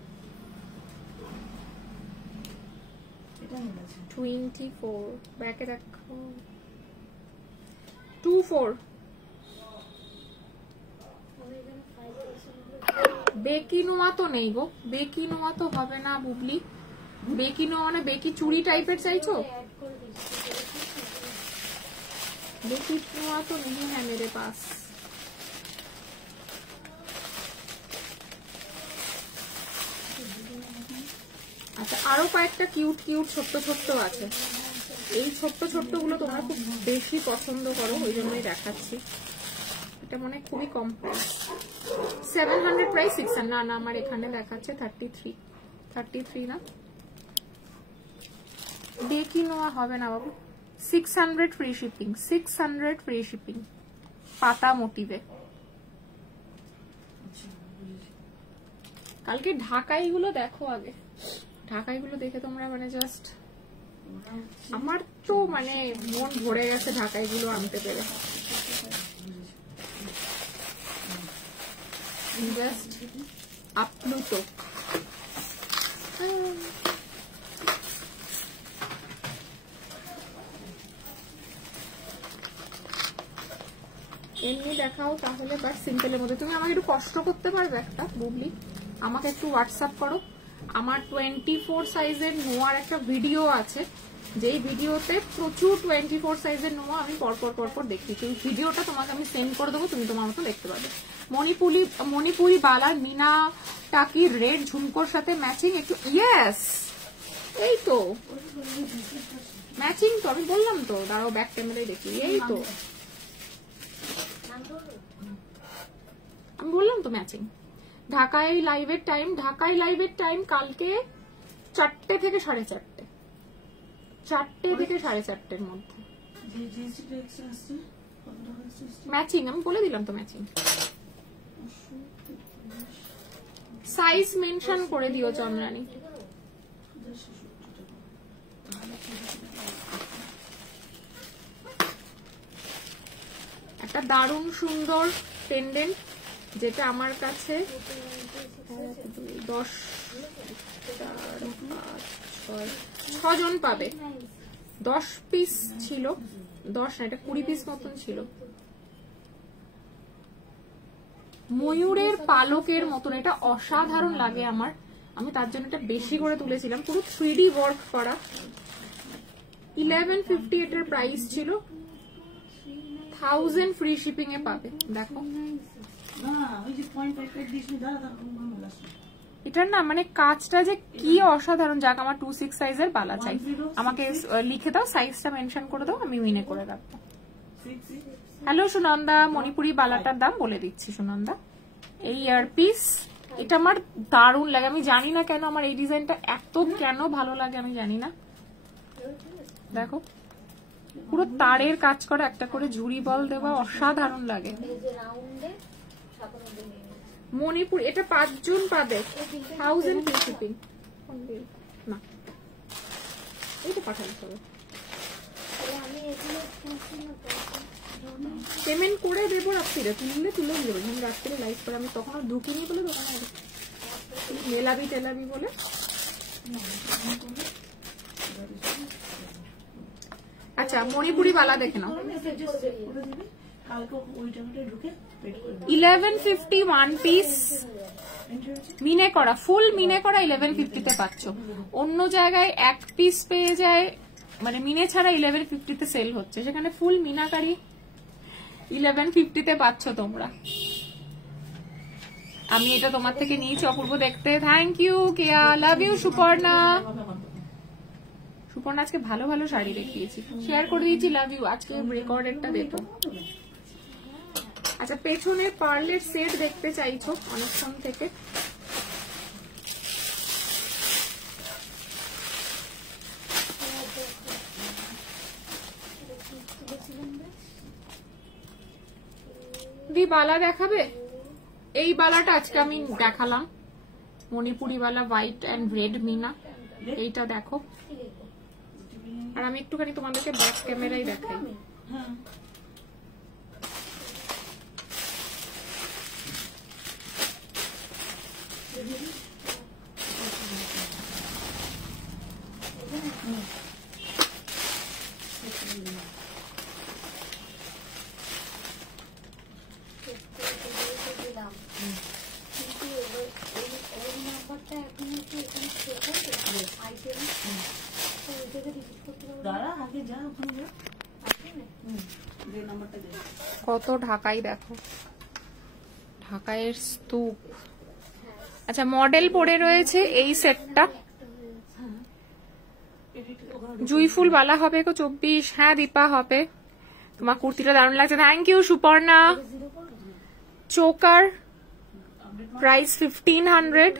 24 ব্যাকে দেখো, 24 বেকি নোয়া তো নেই গো, বেকি নোয়া তো হবে না বুবলি। বেকি নোয়া মানে বেকি চুড়ি টাইপের চাইছো? बेकी নোয়া तो नहीं है मेरे पास। আচ্ছা, আরো কয়েকটা কিউট কিউট ছোট্ট ছোট্ট আছে। এই ছোট্ট ছোট্ট গুলো তোমরা খুব বেশি পছন্দ করো, ওই জন্যই দেখাচ্ছি। এটা মনে খুবই কম প্রাইস, 700 প্রাইস 600। না না, আমার এখানে দেখাচ্ছে 33 না, বেকি নোয়া হবে না বাবু। 600 ফ্রি শিপিং, 600 ফ্রি শিপিং, পাতা মোটিভে। কালকে ঢাকাই গুলো দেখো, আগে ঢাকাই গুলো দেখে তোমরা মানে জাস্ট, আমার তো মানে মন ভরে গেছে ঢাকাই গুলো আনতে পেরে। জাস্ট আপ্লুত। এমনি দেখাও তাহলে, বাট সিম্পলের মধ্যে। তুমি আমাকে একটু কষ্ট করতে পারবে একটা বুবলি, আমাকে একটু হোয়াটসঅ্যাপ করো। আমার 24 সাইজের নোয়ার একটা ভিডিও আছে, যেই ভিডিওতে প্রচুর 24 সাইজের নোয়া আমি পরপর দেখিয়েছি। এই ভিডিওটা তোমাকে আমি সেন্ড করে দেবো, তুমি তোমার মতো দেখতে পাবে। মণিপুরি বালার মিনা টাকি রেড ঝুমকোর সাথে ম্যাচিং একটু, ইয়েস এই তো ম্যাচিং তো, আমি বললাম তো, দাঁড়াও ব্যাক ক্যামেরায় দেখি, এই তো আমি বললাম তো ম্যাচিং। ঢাকায় লাইভের টাইম কালকে 4টে থেকে 4:30, 4টে থেকে 4:30 মধ্যে ম্যাচিং। আমি বলে দিলাম তো ম্যাচিং। সাইজ মেনশন করে দিও চন্দ্রানী। একটা দারুণ সুন্দর পেন্ডেন্ট, যেটা আমার কাছে 10, 4, 5, 6 জন পাবে। 10 পিস ছিল, 10 না, এটা 20 পিস মতন ছিল। ময়ূরের পালকের মতন, এটা অসাধারণ লাগে আমার। আমি তার জন্য এটা বেশি করে তুলেছিলাম, পুরো 3D ওয়ার্ক করা। 1150 এটার প্রাইস ছিল, 1000 ফ্রি শিপিং এ পাবে। দেখো এটার না মানে কাজটা যে কি অসাধারণ। যাক, আমার 26 সাইজের বালা চাই, আমাকে লিখে দাও, সাইজটা মেনশন করে দাও, আমি উইনে করে রাখবো। হ্যালো সুনন্দা, মণিপুরি বালাটার দাম বলে দিচ্ছি সুনন্দা। এই ইয়ার পিস, এটা আমার দারুণ লাগে। আমি জানি না কেন আমার এই ডিজাইনটা এত কেন ভালো লাগে, আমি জানি না। দেখো পুরো তারের কাজ করা, একটা করে ঝুড়ি বল দেওয়া, অসাধারণ লাগে। মণিপুর, এটা 5 জন পাবে, 1000 ফ্রি শিপিং। না এইটা পাঠাতে হবে, পেমেন্ট করে দেবো রাত্রিরে, তুলে দেবো। আমি রাত্রিরে লাইভ করে, আমি তখন ঢুকিনি বলে দোকানে মেলাবি বলে। আচ্ছা মণিপুরি বালা দেখে নাও, 1150 1 পিস মিনে করা, ফুল মিনে করা 1150 তে পাচ্ছ। অন্য জায়গায় 1 পিস পেয়ে যায়, মানে মিনে ছাড়া 1150 তে সেল হচ্ছে, সেখানে ফুল মিনাকারি 1150 তে পাচ্ছ তোমরা। আমি এটা তোমার থেকে নিয়েছি অপূর্ব দেখতে। Thank you Keya, love you Suparna. Suparna আজকে ভালো ভালো শাড়ি দেখিয়েছি, শেয়ার করে দিয়েছি, লাভ ইউ। আজকে রেকর্ডেরটা দেখো। আচ্ছা পেছনে পার্লের সেট দেখতে চাইছো অনেকক্ষণ থেকে, দি বালা দেখাবে? এই বালাটা আজকে আমি দেখালাম, মণিপুরি বালা হোয়াইট এন্ড রেড মিনা, এইটা দেখো। আর আমি একটুখানি তোমাদেরকে ব্যাক ক্যামেরায় দেখাই। কত ঢাকাই দেখো, ঢাকাইয়ের স্তূপ। আচ্ছা মডেল পড়ে রয়েছে এই সেটটা, জুইফুল বালা হবে 24। হ্যাঁ দীপা হবে, তোমার কুর্তিটা দারুণ লাগছে, thank you Suparna. Choker price 1500,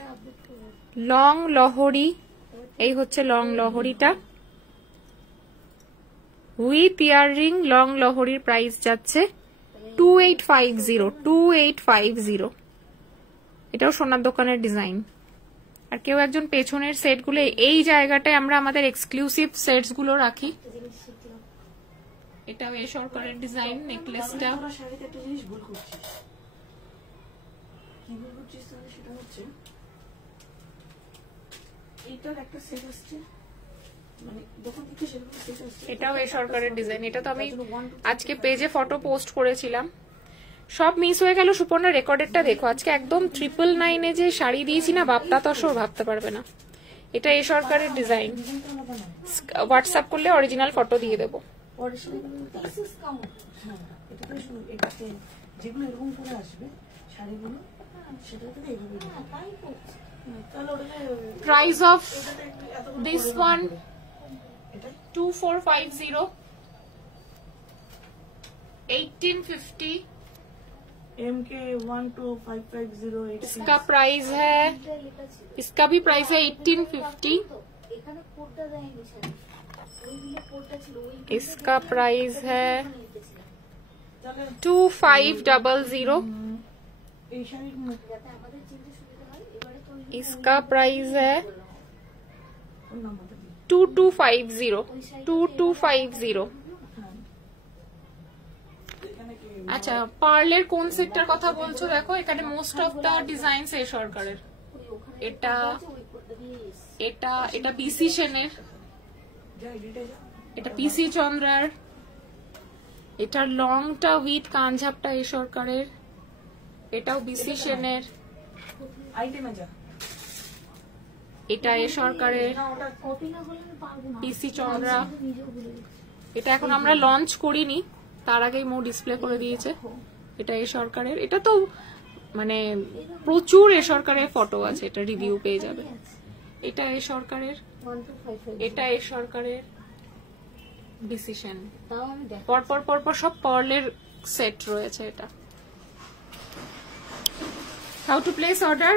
long লহরি, এই হচ্ছে লং লহরিটা উইথ ইয়াররিং। লং লহরির প্রাইস যাচ্ছে 2850। এটাও সোনার দোকানের ডিজাইন। আর কেউ একজন পেছনের সেট গুলো, এই জায়গাটায় আমরা আমাদের এক্সক্লুসিভ সেটস গুলো রাখি। এটাও এ সরকারের ডিজাইন, নেকলেসটা কি বলছিস তাহলে সেটা হচ্ছে এইটার একটা সেট আসছে, মানে দোকান থেকে সেরকম সেট আসছে। এটাও এই সরকারের ডিজাইন। এটা তো আমি আজকে পেজে ফটো পোস্ট করেছিলাম, সব মিস হয়ে গেল। সুপর্ণা রেকর্ডেরটা দেখো, আজকে একদম 999 যে শাড়ি দিয়েছি না, বাপ্তা তসর ভাবতে পারবে না। এটা এই সরকারের ডিজাইন। হোয়াটসঅ্যাপ করলে অরিজিনাল ফটো দিয়ে দেবো। পরে শাড়িগুলো পিসেস কাউন্ট, হ্যাঁ এটা তো শুনুন, এটাতে যেগুলো এরকম করে আসবে শাড়িগুলো, সেটাতে এইভাবে তাই করছে। তাহলে ওটাকে প্রাইস অফ এটাতে একটু এত দিস ওয়ান এটাই 2450, 1850। MK 12550 इसका प्राइस है, এটা লেখা ছিল। इसका भी प्राइस है 1850। তো এখানে কোডটা দেয়নি শাড়ি, ওইগুলো কোডটা ছিল ওই इसका प्राइस है লিখেছিলাম, তাহলে 2500। এই শাড়ির মুখ যাতে আমাদের চিনতে সুবিধা হয়। এবারে তো ওই इसका प्राइस है কোন নাম্বারটা দিই? 2250, 2250। হ্যাঁ এখানে কি আচ্ছা, পার্লের কোন সেটটার কথা বলছো দেখো, এখানে মোস্ট অফ দা ডিজাইনস এই সরকারের। ওই ওখানে এটা ওই কোডটা দিয়ে এসে। এটা পিসি সেনের, যাই ডিটেইল এটা পিসি চন্দ্রার, এটার লংটা উইথ কানঝাপটা এই সরকারের, এটাও বিসি সেনের, আইটেমে যা এটা এ সরকারের, না ওটা কপি না হলে আমি পারবো না। পিসি চন্দ্রা। আমি নিজেও ভুলে গেছি। এটা এখন আমরা লঞ্চ করিনি, তার আগেই মো ডিসপ্লে করে দিয়েছে। এটা এ সরকারের, এটা তো মানে প্রচুর এ সরকারের ফটো আছে, এটা রিভিউ পেয়ে যাবে। এটা এ সরকারের, 1255 এটা এ সরকারের ডিসিশন। তাও আমি দেখ পরপর পরপর সব পার্লের সেট রয়েছে। এটা how to place order,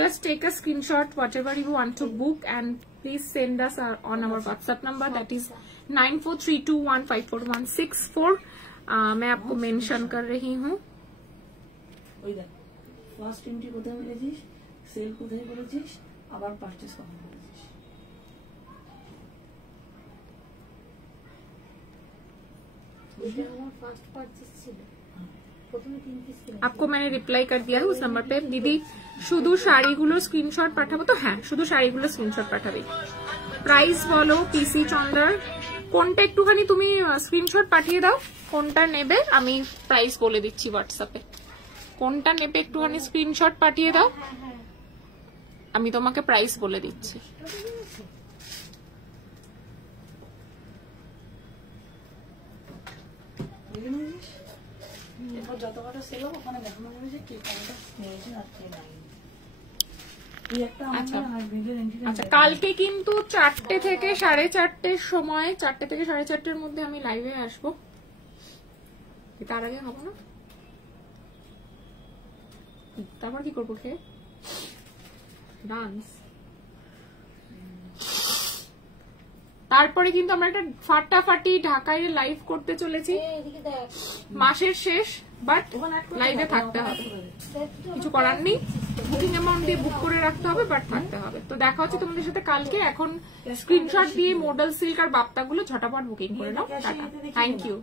just take a screenshot whatever you want to book and please send us on our WhatsApp number, that is 9432154164। मैं आपको मेंशन कर रही हूँ। ওই দেখ ফার্স্ট এন্ট্রি কোথায় করেছিস, সেল কোথায় করেছিস, আবার পারচেজ কখন করেছিস। এটা আমার ফার্স্ট পারচেজ ছিল, প্রথমে 3 পিস কিনে। आपको मैंने रिप्लाई कर दिया है उस नंबर पे। दीदी শুধু শাড়িগুলো স্ক্রিনশট পাঠাবো তো? হ্যাঁ, শুধু শাড়িগুলো স্ক্রিনশট পাঠাবে। প্রাইস বলো পিসি চন্দ্রার, কোনটা একটুখানি তুমি স্ক্রিনশট পাঠিয়ে দাও, কোনটা নেবে আমি প্রাইস বলে দিচ্ছি হোয়াটসঅ্যাপে। কোনটা নেবে একটুখানি স্ক্রিনশট পাঠিয়ে দাও, আমি তোমাকে প্রাইস বলে দিচ্ছি। বুঝে নিয়েছিস? এরপর যত কটা সেল হবে ওখানে দেখানো যাবে যে কে কতটা নিয়েছে আর কে নাই। এই একটা আচ্ছা। আমাদের ভিডিও এন্ট্রি আচ্ছা, কালকে কিন্তু 4টে থেকে 4:30 সময়, 4টে থেকে 4:30-এর মধ্যে আমি লাইভে আসবো। তার আগে হবো না, তারপর কি করবো? খেয়ে ডান্স, তারপরে কিন্তু আমরা একটা ফাটাফাটি ঢাকায় লাইভ করতে চলেছি। এদিকে দেখ, মাসের শেষ, বাট লাইভে থাকতে হবে, কিছু করার নেই। বুকিং অ্যামাউন্ট দিয়ে বুক করে রাখতে হবে, বাট থাকতে হবে। তো দেখা হচ্ছে তোমাদের সাথে কালকে। এখন স্ক্রিনশট দিয়ে মডেল সিল্ক আর বাপ্তাগুলো ঝটাপট বুকিং করে নাও। Tata, thank you.